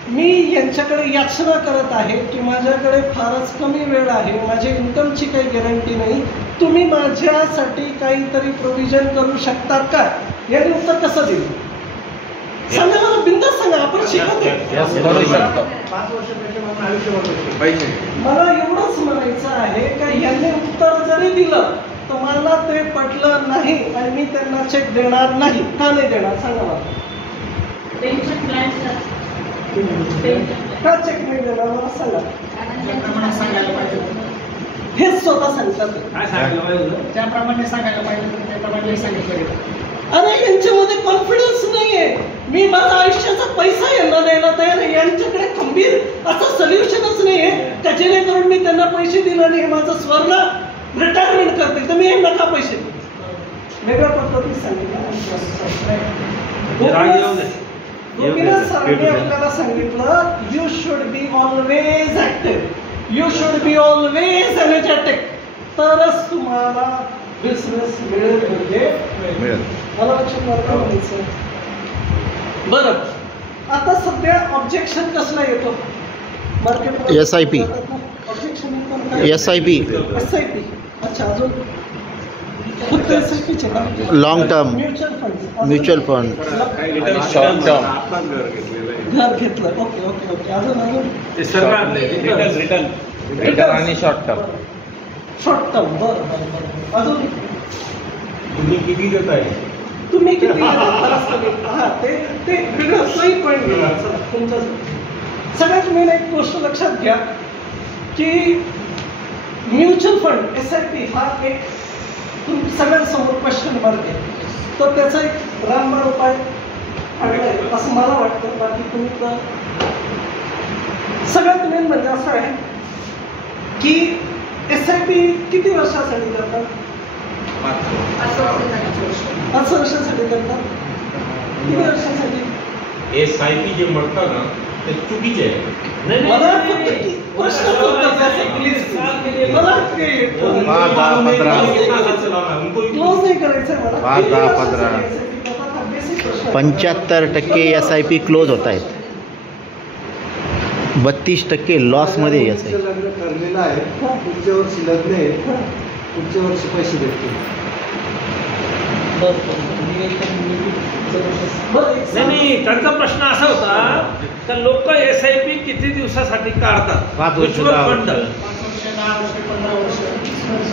मी यांच्याकडे याचना करत आहे की माझ्याकडे फारच कमी वेळ आहे, माझ्या इन्कमची काही गॅरंटी नाही, तुम्ही माझ्यासाठी काहीतरी प्रोव्हिजन करू शकतात का? याने उत्तर कसं देईल? सांगा मला, बिंदास सांगा. आपण शिकत मला एवढंच म्हणायचं आहे का यांनी उत्तर जरी दिलं तर मला ते पटलं नाही आणि मी त्यांना चेक देणार नाही. का नाही देणार सांगा मला? का चेक नाही देणार मला सांगा? हेच स्वतः सांगतात. त्याप्रमाणे सांगायला पाहिजे, त्याप्रमाणे सांगितलं. अरे यांच्यामध्ये कॉन्फिडन्स नाहीये. मी माझा आयुष्याचा पैसा यांना द्यायला तयार आहे, यांच्याकडे खंबीर असं सोल्युशनच नाहीये का जेणेकरून मी त्यांना पैसे दिले आणि माझं स्वर्ण रिटायरमेंट करते तर मी यांना का पैसे देऊ? वेगळ्या पद्धतीत सांगितलं. गोपीनाथ सरांनी आपल्याला सांगितलं, you should be always active, you should be always energetic, तरच तुम्हाला बिझनेस मिळेल म्हणजे मिळेल. मला लक्षात म्हणायचं. बरं, आता सध्या ऑब्जेक्शन कसला येतो मार्केट? SIP. SIP. अच्छा, अजून फक्त SIP का? Long term mutual fund, short term घर घेतलं. Okay okay okay. अजून रिटर्न आणि शॉर्ट टर्म. Short term. बरं. अजून तुम्ही किती देत आहे? तुम्ही किती हा ते वेगळं काही पॉईंट गेला तुमचं. सगळ्यात मेन एक गोष्ट लक्षात घ्या की म्युच्युअल फंड SIP हा एक सगळ्यांसमोर क्वेश्चन मार्क आहे. तर त्याचा एक रामबाण उपाय आहे असं मला वाटतं. बाकी तुम्ही तर सगळ्यात मेन म्हणजे असं आहे की SIP किती वर्षासाठी करतात? 5 वर्षासाठी करतात. किती वर्षासाठी? SIP जे म्हणतात ना ते चुकीचे आहे. मला प्रश्न क्लोज नाही करायचं मला. 75% SIP क्लोज होत आहेत, 32% लॉसमध्ये SIP. लग्न ठरलेलं आहे, पुढच्या वर्षी लग्न आहे, पुढच्या वर्षी पैसे भेटतील. नाही, त्यांचा प्रश्न असा होता तर लोक SIP किती दिवसासाठी काढतात? 5 वर्ष, म्युच्युअल 10 फंड वर्ष. 5 वर्ष, 10 वर्ष, 20 वर्ष,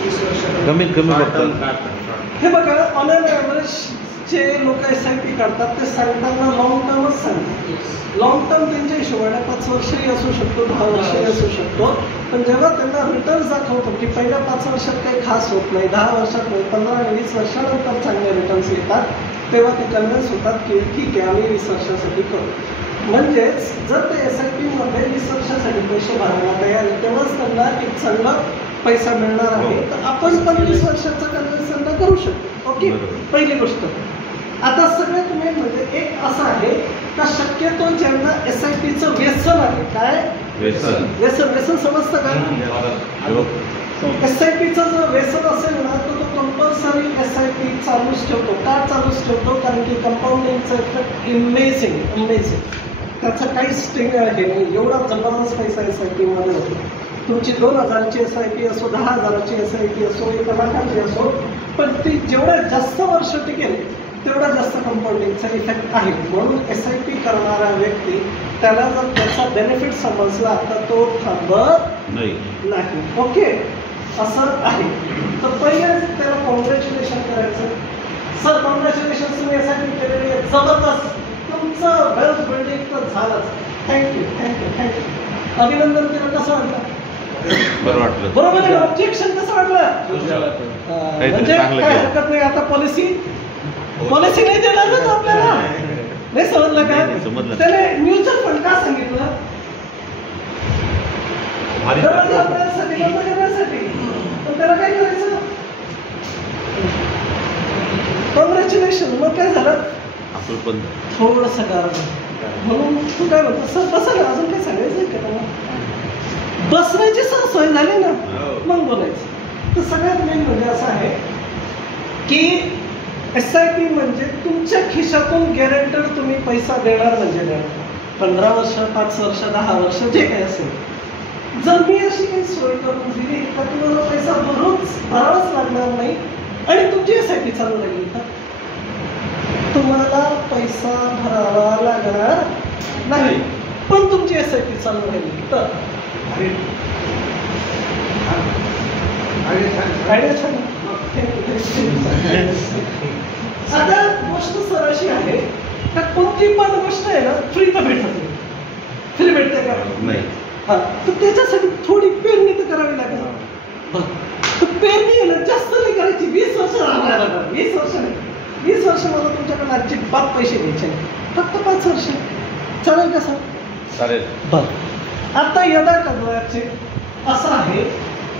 20 वर्ष. कमीत कमी बघतात. हे बघा, ऑन अन ॲव्हरेज जे लोक SIP काढतात ते सांगताना लॉंग टर्मच सांगतात. लॉंग टर्म त्यांच्या हिशोबाने 5 वर्षही असू शकतो, 10 वर्षही असू शकतो. पण जेव्हा त्यांना रिटर्न्स दाखवतो की पहिल्या 5 वर्षात काही खास होत नाही, 10 वर्षात नाही, 15 आणि 20 वर्षानंतर चांगले रिटर्न्स येतात, तेव्हा ते कन्व्हिन्स होतात की ठीक आहे आम्ही 20 वर्षासाठी करू. म्हणजेच जर ते SIP मध्ये 20 वर्षासाठी पैसे भरायला तयार आहे तेव्हाच त्यांना एक चांगला पैसा मिळणार आहे. तर आपण पण 20 वर्षाचा कन्व्हिन्स त्यांना करू शकतो. ओके, पहिली गोष्ट. आता सगळ्यात मेन म्हणजे एक असं आहे का शक्यतो ज्यांना SIPचं व्यसन आहे, काय व्यसन समजतं का? SIPचं जर व्यसन असेल ना तर तो कंपल्सरी SIP चालूच ठेवतो. का चालूच ठेवतो? कारण की कंपाऊंडिंगचा इफेक्ट इमेझिंग. त्याचं काही स्टिंग आहे नाही, एवढा जबरदस्त पैसा SIP मध्ये होतो. तुमची 2000ची SIP असो, 10,000ची SIP असो, 1 लाखाची असो, पण ती जेवढ्या जास्त वर्ष टिकेल तेवढा जास्त कंपाऊंडिंगचा इफेक्ट आहे. म्हणून SIP करणारा व्यक्ती त्याला जर त्याचा बेनिफिट समजला तर तो थांबत नाही. ओके, असं आहे. तर पहिले त्याला कॉंग्रॅच्युलेशन करायचं. सर कॉंग्रॅच्युलेशन, तुम्ही SIP केलेली आहे, जबरदस्त, तुमचं वेल्थ बिल्डिंग तर झालंच. थँक्यू. अभिनंदन केलं, कसं वाटलं? बरं वाटलं. बरोबर आहे. ऑब्जेक्शन कसं वाटलं? म्हणजे काय हरकत नाही. आता पॉलिसी नाही देणार ना आपल्याला, नाही समजलं का? त्याने म्युच्युअल फंड का सांगितलं? आपल्यासाठी करण्यासाठी. पण त्याला काय करायचं? कॉंग्रॅच्युलेशन. मग काय झालं? थोडंसं गारं. म्हणून तू काय म्हणतो? सर बसा ना, अजून काय सांगायचं का तुम्हाला? बसण्याची सर सोय झाली ना मग बोलायचं. तर सगळ्यात मेन म्हणजे असं आहे की SIP म्हणजे तुमच्या खिशातून गॅरंटेड तुम्ही पैसा देणार म्हणजे देणार. 15 वर्ष, 5 वर्ष, 10 वर्ष जे काही असेल. जर मी अशी काही सोय करून दिली तर तुम्हाला पैसा भरावाच लागणार नाही आणि तुमची SIP चालू राहिली तर तुम्हाला पैसा भरावा लागणार नाही, पण तुमची SIP चालू राहिली तर आता गोष्ट सर अशी आहे का कोणती पण गोष्ट आहे ना फ्री तर भेटत नाही. फ्री भेटते का? नाही. हा, तर त्याच्यासाठी थोडी पेरणी तर करावी लागेल. तर पेरणी आहे ना जास्त नाही करायची. 20 वर्ष राहणार. 20 वर्ष नाही, 20 वर्ष मला तुमच्याकडे अजिबात पैसे घ्यायचे नाही, फक्त 5 वर्ष. चालेल का सर? चालेल. बरं, आता यदा असं आहे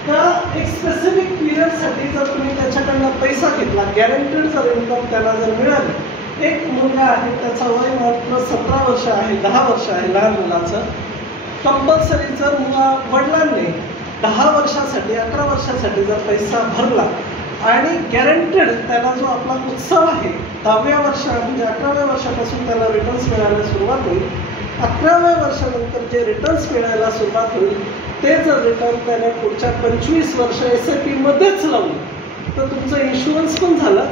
का एक स्पेसिफिक पिरियडसाठी जर तुम्ही त्याच्याकडनं पैसा घेतला, गॅरंटेड जर इन्कम त्याला जर मिळाली. एक मुलगा आहे, त्याचा वय मात्र 17 वर्ष आहे, 10 वर्ष आहे लहान मुलाचं. कंपल्सरी जर वडिलांनी 10 वर्षासाठी, 11 वर्षासाठी जर पैसा भरला आणि गॅरंटेड त्याला जो आपला उत्सव आहे 10व्या म्हणजे 11व्या वर्षापासून त्याला रिटर्न्स मिळायला सुरुवात होईल. 11व्या वर्षानंतर जे रिटर्न्स मिळायला सुरुवात होईल ते जर रिटर्न त्याने पुढच्या 25 वर्ष SIP मध्येच लावलं तर तुमचं इन्शुरन्स पण झालं,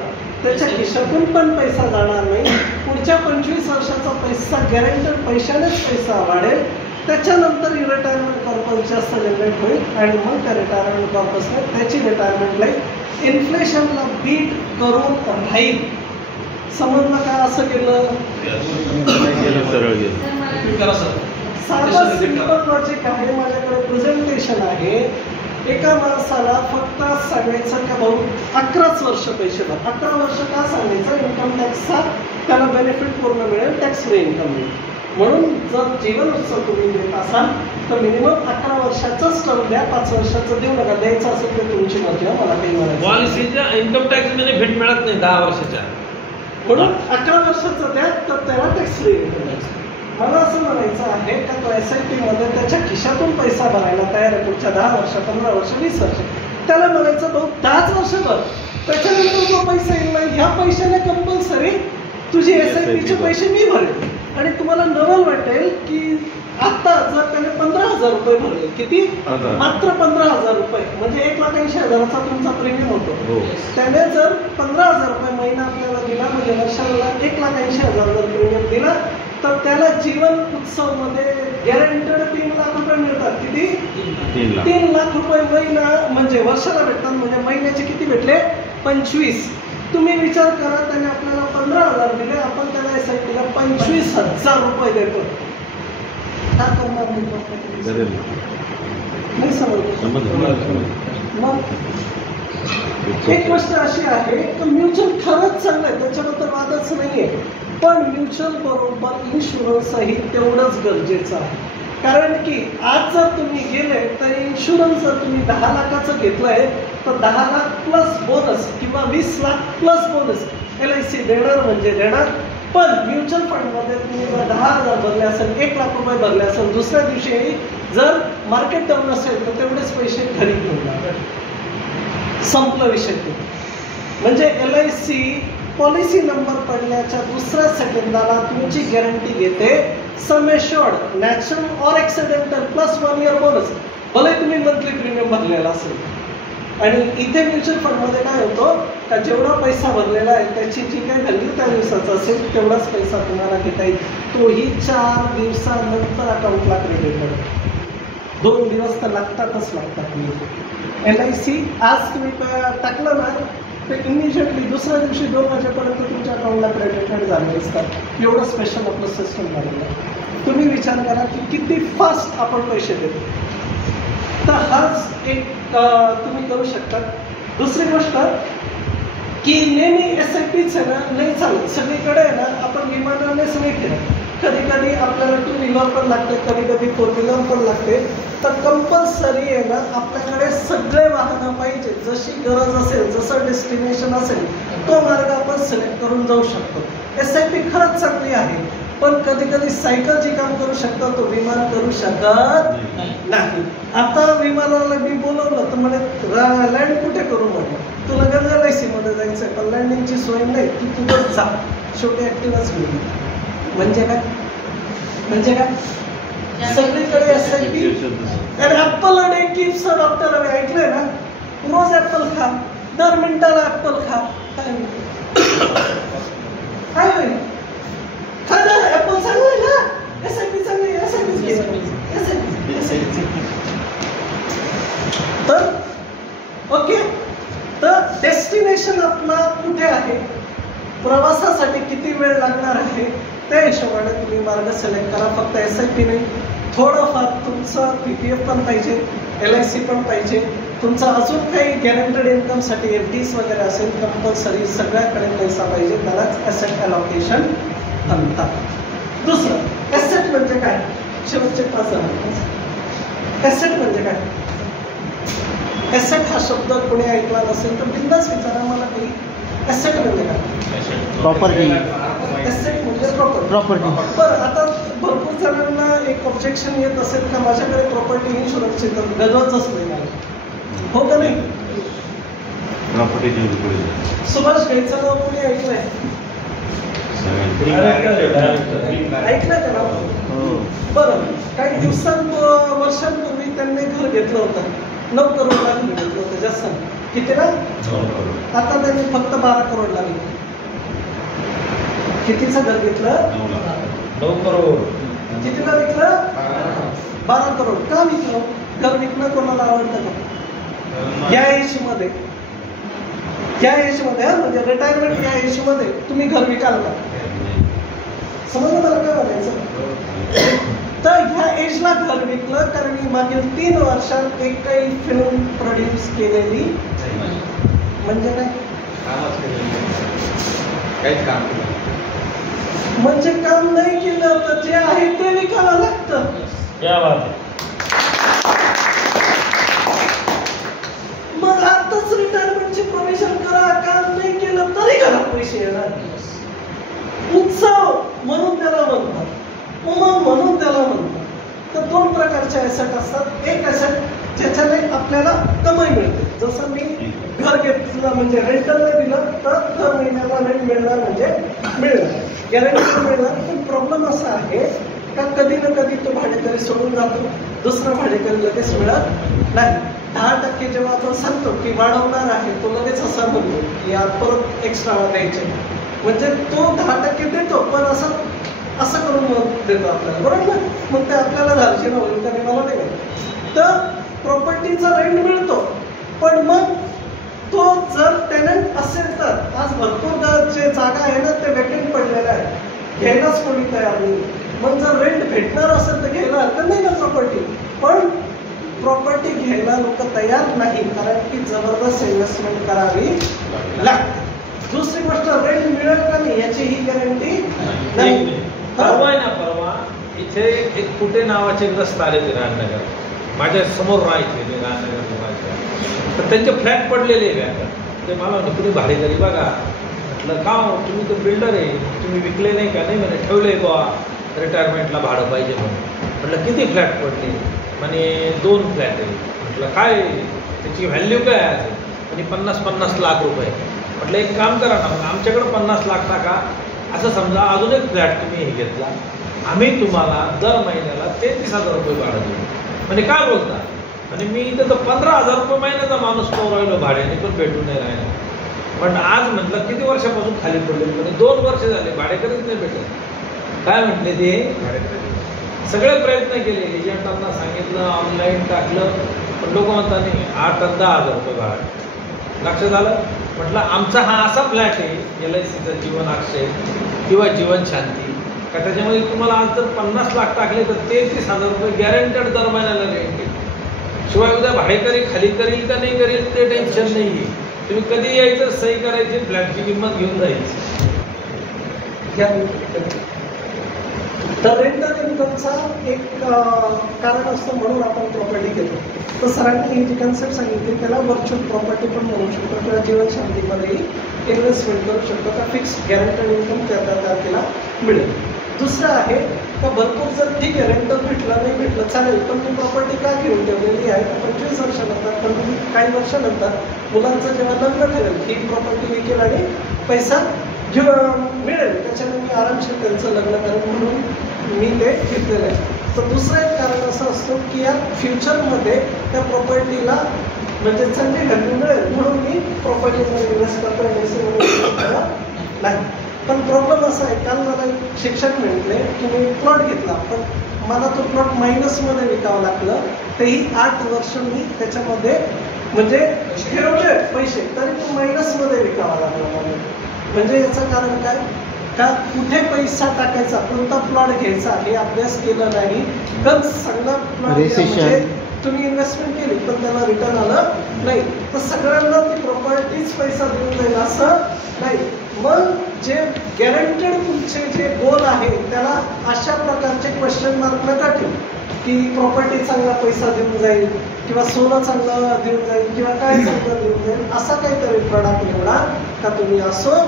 त्याच्या खिशातून पण पैसा जाणार नाही. पुढच्या 25 वर्षाचा पैसा गॅरंटेड पैशानेच पैसा वाढेल. त्याच्यानंतर रिटायरमेंट कॉर्पस जास्त जनरेट होईल आणि मग त्या रिटायरमेंट कॉर्पसने त्याची रिटायरमेंट लाईफ इन्फ्लेशनला बीट करून राहील. समजलं का? असं केलं साधं सिंपल लॉजिक आहे. माझ्याकडे प्रेझेंटेशन आहे. एका माणसाला फक्त सांगायचं का भाऊ 11च वर्ष पैसे भर. 11 वर्ष का सांगायचं? इन्कम टॅक्सचा त्याला बेनिफिट पूर्ण मिळेल, टॅक्स फ्री इन्कम मिळेल. म्हणून जर जीवन उत्सव तुम्ही देत असाल तर मिनिमम 11 वर्षाचाच टर्म द्या, 5 वर्षाचं देऊ नका. द्यायचं असेल तर तुमची मर्जी, मला काही म्हणायचं. पॉलिसीच्या इन्कम टॅक्स बेनिफिट मिळत नाही 10 वर्षाच्या, म्हणून 11 वर्षाचं द्या तर त्याला टॅक्स फ्री रिटर्न. मला असं म्हणायचं आहे का तो SIP मध्ये त्याच्या खिशातून पैसा भरायला तयार आहे पुढच्या 10 वर्ष, 15 वर्ष, 20 वर्ष, त्याला म्हणायचं भाऊ 10 वर्ष भर, त्याच्यानंतर जो पैसा येईल नाही ह्या पैशाने कंपल्सरी तुझे SIP चे पैसे मी भरेल. आणि तुम्हाला नवल वाटेल की आता जर त्याने 15,000 रुपये भरले, किती? मात्र 15,000 रुपये, म्हणजे 1,80,000चा तुमचा प्रीमियम होतो. त्याने जर 15,000 रुपये महिना आपल्याला दिला, म्हणजे वर्षाला 1,80,000 जर प्रीमियम दिला, तर त्याला जीवन उत्सव मध्ये गॅरंटेड 3 लाख रुपये मिळतात. किती? 3 लाख रुपये महिना, म्हणजे वर्षाला भेटतात. म्हणजे महिन्याचे किती भेटले? 25. तुम्ही विचार करा, त्याने आपल्याला 15,000 दिले, आपण त्याला SIP ला 25,000 रुपये देतो. काय करणार नाही समजलं. मग एक गोष्ट अशी आहे की म्युच्युअल खरंच चांगलं आहे, त्याच्याबद्दल वादच नाहीये, पण म्युच्युअल बरोबर इन्शुरन्सही तेवढंच गरजेचं आहे. कारण की आज जर तुम्ही गेले तर इन्शुरन्स जर तुम्ही 10 लाखाचं घेतलंय तर 10 लाख प्लस बोनस किंवा 20 लाख प्लस बोनस LIC देणार म्हणजे देणार. पण म्युच्युअल फंडमध्ये तुम्ही जर 10,000 भरले असेल, 1 लाख रुपये भरले असेल, दुसऱ्या दिवशी जर मार्केट डाऊन असेल तर तेवढेच पैसे घरी घेऊन जाणार. संपलं विषय. म्हणजे LIC पॉलिसी नंबर पडल्याच्या दुसऱ्या सेकंदाला तुमची गॅरंटी घेते sum assured natural or accidental plus 1 year bonus, भले तुम्ही मंथली प्रीमियम भरलेला असेल. आणि इथे म्युच्युअल फंडमध्ये काय होतं का जेवढा पैसा भरलेला आहे त्याची जी काही व्हॅल्यू त्या दिवसाचा असेल तेवढाच पैसा तुम्हाला घेता येईल. तोही 4 दिवसानंतर अकाउंटला क्रेडिट होतो. 2 दिवस तर लागतातच लागतात. LIC आज तुम्ही टाकलं ना ते इमिजिएटली दुसऱ्या दिवशी 2 वाजेपर्यंत तुमच्या अकाउंटला क्रेडिटेड झाले असतात. एवढं स्पेशल आपलं सिस्टम झालेलं आहे. तुम्ही विचार करा की किती फास्ट आपण पैसे देतो. तर हाच एक तुम्ही करू शकता. दुसरी गोष्ट की नेहमी SIPच आहे ना नाही चालत. सगळीकडे आहे ना आपण विमानानेच नाही फिरत. कधी कधी आपल्याला 2 व्हीलर पण लागते, कधी कधी 4 व्हीलर पण लागते. तर कंपल्सरी आहे ना आपल्याकडे सगळे वाहनं पाहिजे. जशी गरज असेल, जसं डेस्टिनेशन असेल तो मार्ग आपण सिलेक्ट करून जाऊ शकतो. SIP खरंच चांगली आहे, पण कधी कधी सायकल जे काम करू शकतो तो विमान करू शकत नाही. आता विमानाला मी बोलवलं तर म्हणे लँड कुठे करू म्हटलं, तुला गरज LIC मध्ये जायचंय पण लँडिंगची सोय नाही, तू तुझं जा. शेवटी ऍक्टिव्हच होईल. म्हणजे काय? म्हणजे काय? सगळीकडे SIP. Apple a day keeps a doctor ऐकलंय ना? रोज ऍपल खा, दर मिनिटाला ऍपल खा. काय होईल? खरं ऍपल चांगलं आहे ना, SIP चांगली आहे, SIP. तर ओके, तर डेस्टिनेशन आपला कुठे आहे, प्रवासासाठी किती वेळ लागणार आहे त्या हिशोबाने तुम्ही मार्ग सिलेक्ट करा. फक्त SIP नाही, थोडंफार तुमचं PPF पण पाहिजे, LIC पण पाहिजे, तुमचा अजून काही गॅरंटेड इन्कमसाठी FDs वगैरे असेल. कंपल्सरी सगळ्याकडे पैसा पाहिजे, त्यालाच ॲसेट अलोकेशन म्हणतात. दुसरं ॲसेट म्हणजे काय? शेवटचे 5 ॲसेट म्हणजे काय? ॲसेट हा शब्द कोणी ऐकला नसेल तर बिंदास विचारा मला काही. ॲसेट म्हणजे काय? प्रॉपर्टी. ॲसेट म्हणजे प्रॉपर्टी. बरं, आता भरपूर जणांना एक ऑब्जेक्शन येत असेल का माझ्याकडे प्रॉपर्टी इन्शुरन्सची तर गरजच नाही मला, हो का नाही? प्रॉपर्टी सुभाष घ्यायचं नाव कोणी ऐकलंय? ऐकलं का नाव? बरं, काही वर्षांपूर्वी त्यांनी घर घेतलं होतं, 9 करोडला घेतलं होतं. जास्त किती ना? आता त्यांनी फक्त 12 करोड लागले. कितीचं घर घेतलं? 9 करोड. कितीला विकलं? 12 करोड. का विकलं? घर विकणं कोणाला आवडतं का? या एज मध्ये म्हणजे रिटायरमेंट या एज मध्ये तुम्ही घर विकाल का? समजलं मला काय म्हणायचं? तर ह्या एजला घर विकलं कारण मागील 3 वर्षात एकही फिल्म प्रोड्यूस केलेली म्हणजे काय? काहीच काम म्हणजे काम नाही केलं तर जे आहे ते विकावं लागतं. मग आताच रिटायरमेंटचे प्रोव्हिजन करा, काम नाही केलं तरी घरात पैसे येणार. उत्सव म्हणून त्याला प्रकारचे ॲसेट असतात. एक ॲसेट ज्याच्याने आपल्याला कमाई मिळते, जसं मी घर घेतलं म्हणजे रेंटलने दिलं तर दर महिन्याला रेंट मिळणार म्हणजे मिळणार, गॅरंटी मिळणार. पण प्रॉब्लेम असा आहे का कधी ना कधी तो भाडेकरी सोडून जातो, दुसरा भाडेकरी लगेच मिळत नाही. 10% जेव्हा आपण सांगतो की वाढवणार आहे, तो लगेच असा म्हणतो की यार परत एक्स्ट्रा द्यायचे, म्हणजे तो 10% देतो पण असं करून मग देतो आपल्याला, बरोबर ना. मग ते आपल्याला धारशी ना होईल त्याने मला नाही माहिती. तर प्रॉपर्टीचा रेंट मिळतो, पण मग तो जर टेनंट असेल तर आज भरपूर जे जागा आहे ना ते वेकेंट पडलेल्या आहे, घ्यायलाच कोणी तयार नाही. मग जर रेंट भेटणार असेल तर घ्यायला हरकत नाही ना प्रॉपर्टी, पण प्रॉपर्टी घ्यायला लोक तयार नाही, कारण की जबरदस्त इन्व्हेस्टमेंट करावी लागते. दुसरी गोष्ट रेंट मिळेल का नाही याची ही गॅरंटी नाही. परवा इथे एक कुटे नावाचे ग्रस्त आले ते राजनगर, माझ्या समोर राहायचे ते राजनगर, तर त्यांचे फ्लॅट पडलेले आहे. ते मला म्हणते कुठे भाडेकरी बघा. म्हटलं का तुम्ही तर बिल्डर आहे, तुम्ही विकले नाही का? नाही म्हणे ठेवले बा रिटायरमेंटला भाडं पाहिजे म्हणून. म्हटलं किती फ्लॅट पडले? म्हणे 2 फ्लॅट आहे. म्हटलं काय त्याची व्हॅल्यू काय आहे? म्हणजे 50-50 लाख रुपये. म्हटलं एक काम करा ना, मग आमच्याकडे 50 लाख टाका, असं समजा अजून एक फ्लॅट तुम्ही हे घेतला, आम्ही तुम्हाला दर महिन्याला 33,000 रुपये भाडं देऊ. म्हणजे काय बोलता? आणि मी इथं तर 15,000 रुपये महिन्याचा माणूस राहिलो भाड्याने, पण भेटून नाही राहिला. पण आज म्हटलं किती वर्षापासून खाली पडले? म्हणजे 2 वर्ष झाले भाडेकरीच नाही भेटत. काय म्हटले ते? सगळे प्रयत्न केले, एजंटांना सांगितलं, ऑनलाईन टाकलं, पण लोक म्हणतात नाही 8 आणि 10,000 रुपये भाडं. लक्षात आलं? म्हटलं आमचा हा असा फ्लॅट आहे LICचा जीवन अक्षय किंवा जीवन शांती का, त्याच्यामध्ये तुम्हाला आज जर 50 लाख टाकले तर 33,000 रुपये गॅरंटेड दर महिन्याला रेंट. शिवाय उद्या भाडेकरी खाली करेल का नाही करेल ते टेन्शन नाही आहे. तुम्ही कधी यायचं, सही करायची, फ्लॅटची किंमत घेऊन जायची. तर रेंटल इन्कमचा एक कारण असतं म्हणून आपण प्रॉपर्टी घेतो. तर सरांनी ही जी कन्सेप्ट सांगितली त्याला व्हर्च्युअल प्रॉपर्टी पण म्हणू शकतो किंवा जीवनशांतीमध्येही इन्व्हेस्टमेंट करू शकतो का फिक्स गॅरंटेड इन्कम त्या तारखेला मिळेल. दुसरं आहे का भरपूर जर ठीक आहे रेंटल भेटलं नाही भेटलं चालेल, पण मी प्रॉपर्टी का घेऊन ठेवलेली आहे तर 25 वर्षानंतर पण काही वर्षानंतर मुलांचं जेव्हा लग्न ठरेल ही प्रॉपर्टी विकेल आणि पैसा मिळेल, त्याच्याने मी आरामशीर त्यांचं लग्न करेन म्हणून मी ते घेतलेलं आहे. तर दुसरं एक कारण असं असतं की या फ्युचरमध्ये त्या प्रॉपर्टीला म्हणजे चांगली व्हॅल्यू मिळेल म्हणून मी प्रॉपर्टीमध्ये इन्व्हेस्ट करतो नाही. पण प्रॉब्लेम असा आहे, काल मला एक शिक्षक म्हटले की मी प्लॉट घेतला पण मला तो प्लॉट मायनसमध्ये विकावं लागलं, तेही 8 वर्ष मी त्याच्यामध्ये म्हणजे ठेवले पैसे तरी तो मायनसमध्ये विकावा लागला मला. म्हणजे याचं कारण काय का कुठे पैसा टाकायचा, कोणता प्लॉट घ्यायचा हे अभ्यास केला नाही. तर चांगला प्लॉट म्हणजे तुम्ही इन्व्हेस्टमेंट केली पण त्याला रिटर्न आलं नाही, तर सगळ्यांना ती प्रॉपर्टीच पैसा देऊन जाईल असं नाही. मग जे गॅरंटेड तुमचे जे गोल आहे त्याला अशा प्रकारचे क्वेश्चन मार्क नका ठेवू की प्रॉपर्टी चांगला पैसा देऊन जाईल किंवा सोनं चांगलं देऊन जाईल किंवा काय चांगलं देऊन जाईल. असा काहीतरी प्रॉडक्ट निवडा का तुम्ही असो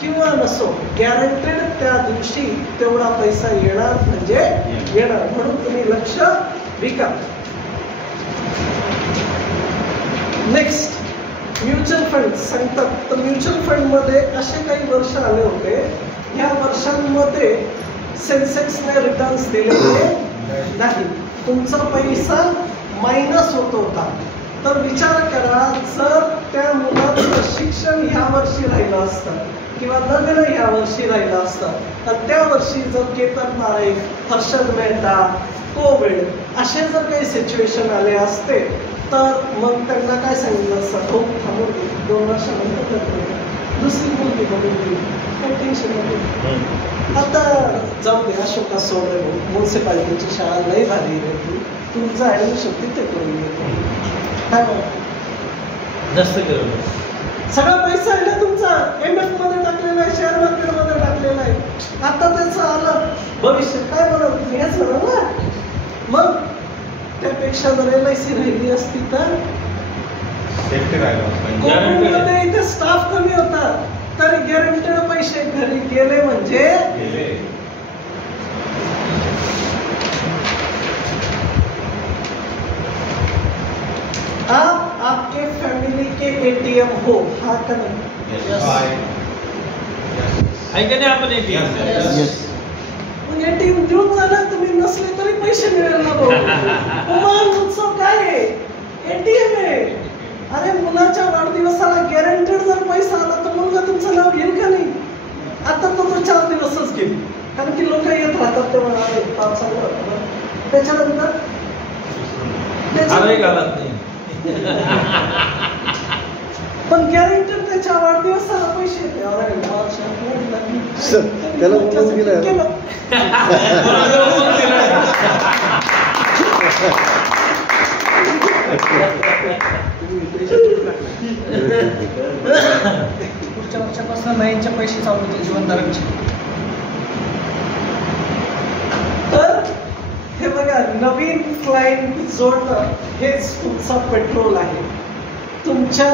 किंवा नसो गॅरंटेड त्या दिवशी तेवढा पैसा येणार म्हणजे येणार, म्हणून तुम्ही लक्ष विका. नेक्स्ट म्युच्युअल फंड सांगतात. तर म्युच्युअल फंडमध्ये असे काही वर्ष आले होते, ह्या वर्षांमध्ये सेन्सेक्सने रिटर्न्स दिलेले नाही, तुमचा पैसा मायनस होत होता. तर विचार करा जर त्या मुलाचं शिक्षण ह्या वर्षी राहिलं असतं किंवा लग्न ह्या वर्षी राहिलं असतं तर त्या वर्षी जर केतन नाईक, हर्षद मेहता, कोविड असे जर काही सिच्युएशन आले असते तर मग त्यांना काय सांगितलं असतं, खूप थांबून 2 वर्षानंतर दुसरी मुलगी बघून गेली, काही टेन्शन नाही. आता जाऊ दे अशोका सोडे म्युन्सिपाल्टीची शाळा लई भारी आहे, तुमचं ॲडमिशन तिथे करून घेतो काय जास्त केलं. सगळा पैसा आहे ना तुमचा MF मध्ये टाकलेला आहे, शेअर मार्केटमध्ये टाकलेला आहे. आता त्याचं आलं भविष्य काय म्हणत तुम्ही हेच म्हणा ना. मग त्यापेक्षा जर LIC राहिली असती तर कोविडमध्ये इथे स्टाफ कमी होता तरी गॅरंटेड पैसे घरी गेले म्हणजे ATM हो, हा का नाही? आहे का नाही आपण ATM? मग ATM देऊन जाणार, तुम्ही नसले तरी पैसे मिळेल ना भाऊ. उमान उत्सव काय आहे? ATM आहे. अरे मुलाच्या वाढदिवसाला गॅरंटेड जर पैसा आला तर मुलगा तुमचं नाव घेईल का नाही? आता तो 4 दिवसच घेईल, कारण की लोक येत राहतात तेव्हा त्याच्यानंतर घालत नाही. पण गॅरंटेड त्याच्या वाढदिवसाला पैसे येते. त्याला बोनस दिलं. पुढच्या वर्षापासून नाईनच्या पैसे चालू होते जीवनधारकचे. तर हे बघा, नवीन क्लायंट जोडणं हेच तुमचा पेट्रोल आहे. तुमच्या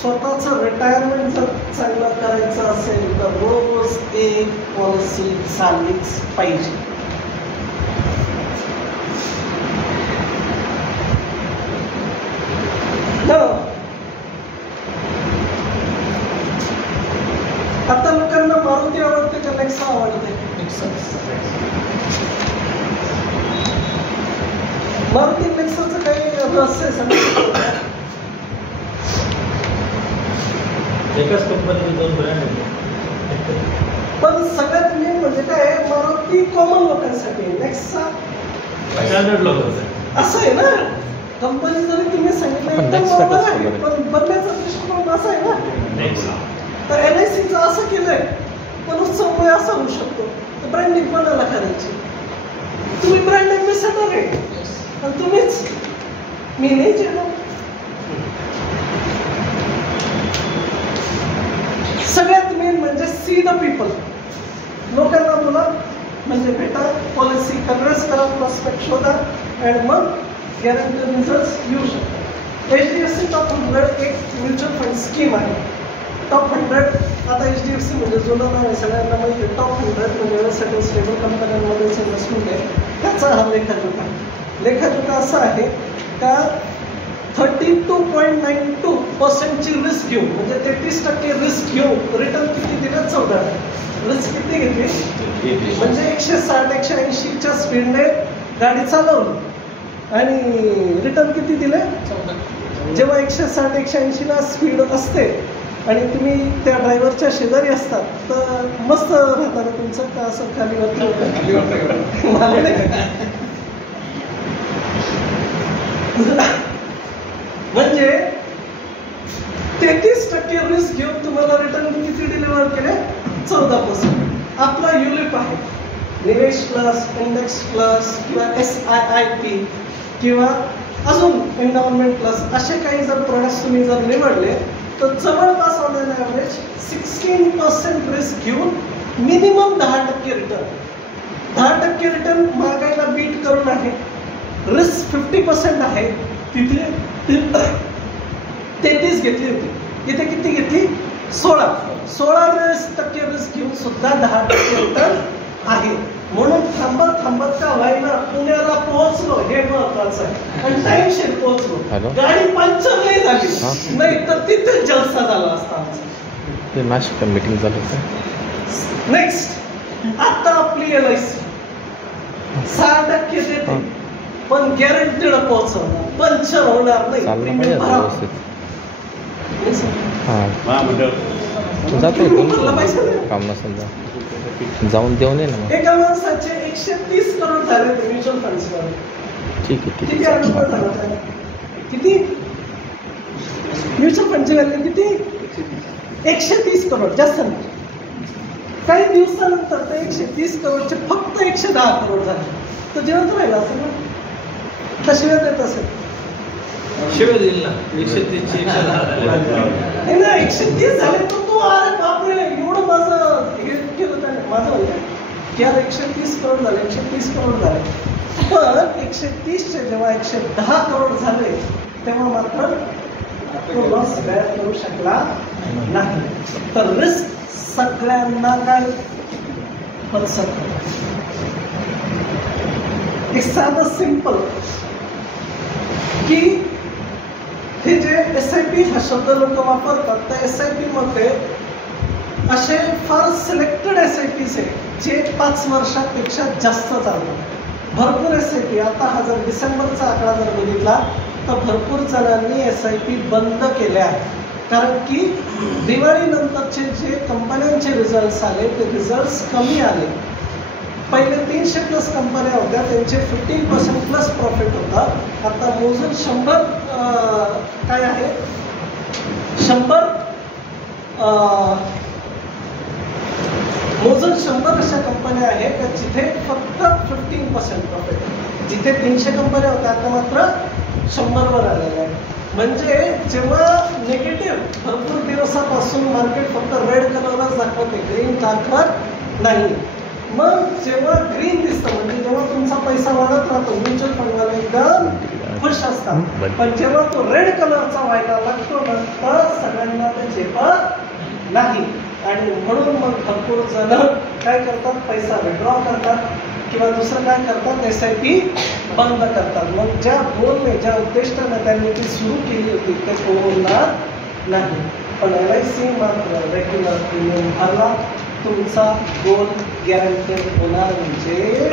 स्वतःचं रिटायरमेंट जर चांगलं करायचं असेल तर रोज एक पॉलिसी चाललीच पाहिजे. आता लोकांना मारुती आवडते का नेक्सा आवडते? मारुती नेक्साचं काही रहस्य सांगितलं. एकाच कंपनीचे 2 ब्रँड आहेत. पण सगळ्यात मेन म्हणजे काय, मारुती कॉमन लोकांसाठी, नेक्सा स्टँडर्ड लोकांसाठी. असं आहे ना. कंपनी जरी तुम्ही सांगितलं तर बरोबर आहे, पण बदलायचा दृष्टिकोन असा आहे ना. तर LICचं असं केलंय, पण उत्सवमुळे असं होऊ शकतो. तर ब्रँडिंग कोणाला करायची? तुम्ही ब्रँड ॲम्बॅसेडर आहे, आणि तुम्हीच, मी नाही केलं. सगळ्यात मेन म्हणजे सी द पीपल. लोकांना बोला, म्हणजे भेटा, पॉलिसी कन्व्हेन्स करा, प्रॉस्पेक्ट शोधा, आणि मग गॅरंटी रिझल्ट येऊ शकतात. HDFC टॉप 100 एक म्युच्युअल फंड स्कीम आहे. टॉप 100 आता HDFC म्हणजे जुनं नाव आहे, सगळ्यांना माहिती. टॉप 100 म्हणजे व्यवसाय स्टेबल कंपन्यांमध्येच इन्व्हेस्टमेंट आहे. त्याचा हा लेखाजोखा. लेखाजोखा असा आहे का 32.92% रिस्क घेऊ, म्हणजे 33% रिस्क घेऊ, रिटर्न किती दिलं? 14. रिस्क किती घेतली? म्हणजे 160-180च्या स्पीडने गाडी चालवली, आणि रिटर्न किती दिले? 14. जेव्हा 160-180ला स्पीड असते आणि तुम्ही त्या ड्रायव्हरच्या शेजारी असतात तर मस्त राहताना तुमचं का असं खालीवरती म्हणजे 33% रिस्क घेऊन तुम्हाला रिटर्न किती डिलिव्हर केले? 14%. आपला युलिप आहे, निवेश प्लस, इंडेक्स प्लस किंवा SIIP किंवा अजून एन्डॉवमेंट प्लस, असे काही जर प्रोडक्ट्स तुम्ही जर निवडले तर जवळपास ऑन एन ॲव्हरेज 16% रिस्क घेऊन मिनिमम 10% रिटर्न. 10% रिटर्न महागाईला बीट करून आहे. रिस्क 50% आहे, तिथे 33 घेतली होती, इथे किती घेतली? 16% रिस्क घेऊन सुद्धा 10% रिटर्न आहे. म्हणून थांबत का व्हायला पुण्याला पोहोचलो हे महत्वाचं आहे, आणि टाईमशीर पोहोचलो. गाडी पंक्चर नाही झाली, नाही तर तिथे जलसा झाला असता आमचा. नाशिक मीटिंग झाली. नेक्स्ट, आता आपली LIC 6% देते, पण गॅरंटीड पोहोचवणार, पंक्चर होणार नाही. काम नसेल जाऊन देऊन ये ना. एका माणसाचे 130 करोड झाले म्युच्युअल फंड्सवर. ठीक आहे. किती अनुपात झाला? किती म्युच्युअल फंडची व्हॅल्यू किती? 130 करोड, जास्त नाही. काही दिवसानंतर ते 130 करोडचे फक्त 110 करोड झाले. तर जिवंत राहिला असेल ना, तर शिव्या देत असेल. शिवाय दिली ना 130 ना 130 झाले तर तो अरे बापरे एवढं माझं हे केलं त्याने. माझं म्हणजे की यार 130 करोड झाले, 130 करोड झाले. पण 130चे जेव्हा 110 करोड झाले तेव्हा मात्र तो लॉस बेअर करू शकला नाही. तर रिस्क सगळ्यांना काय पसंत. एक साधं सिंपल की हे जे SIP हा शब्द लोक वापरतात, त्या SIP मध्ये असे फार सिलेक्टेड SIPs आहे जे 5 वर्षापेक्षा जास्त चालतात. भरपूर SIP, आता हा जर डिसेंबरचा आकडा जर बघितला तर भरपूर जणांनी SIP बंद केले आहे. कारण की दिवाळीनंतरचे जे कंपन्यांचे रिझल्ट्स आले ते रिझल्ट्स कमी आले. पहिले 300+ कंपन्या होत्या, त्यांचे 15% + प्रॉफिट होता. आता मोजून 100 काय आहे 100 मोजून 100 अशा कंपन्या आहेत का जिथे फक्त 15% प्रॉफिट. जिथे 300 कंपन्या होत्या आता मात्र 100 वर आलेल्या आहेत. म्हणजे जेव्हा निगेटिव्ह भरपूर दिवसापासून मार्केट फक्त रेड कलरच दाखवते, ग्रीन दाखवत नाही. मग जेव्हा ग्रीन दिसतं म्हणजे जेव्हा तुमचा पैसा वाढत राहतो, म्युच्युअल फंडवाले एकदम खुश असतात. पण जेव्हा तो रेड कलरचा व्हायला लागतो ना तर सगळ्यांना ते झेपत नाही. आणि म्हणून मग भरपूर जण काय करतात, पैसा विड्रॉ करतात किंवा दुसरं काय करतात, SIP बंद करतात. मग ज्या गोलने ज्या उद्दिष्टाने त्यांनी ती सुरू केली होती ते होणार नाही. पण LIC मात्र रेग्युलर प्रीमियम भरला तुमचा गोल गॅरंटेड होणार म्हणजे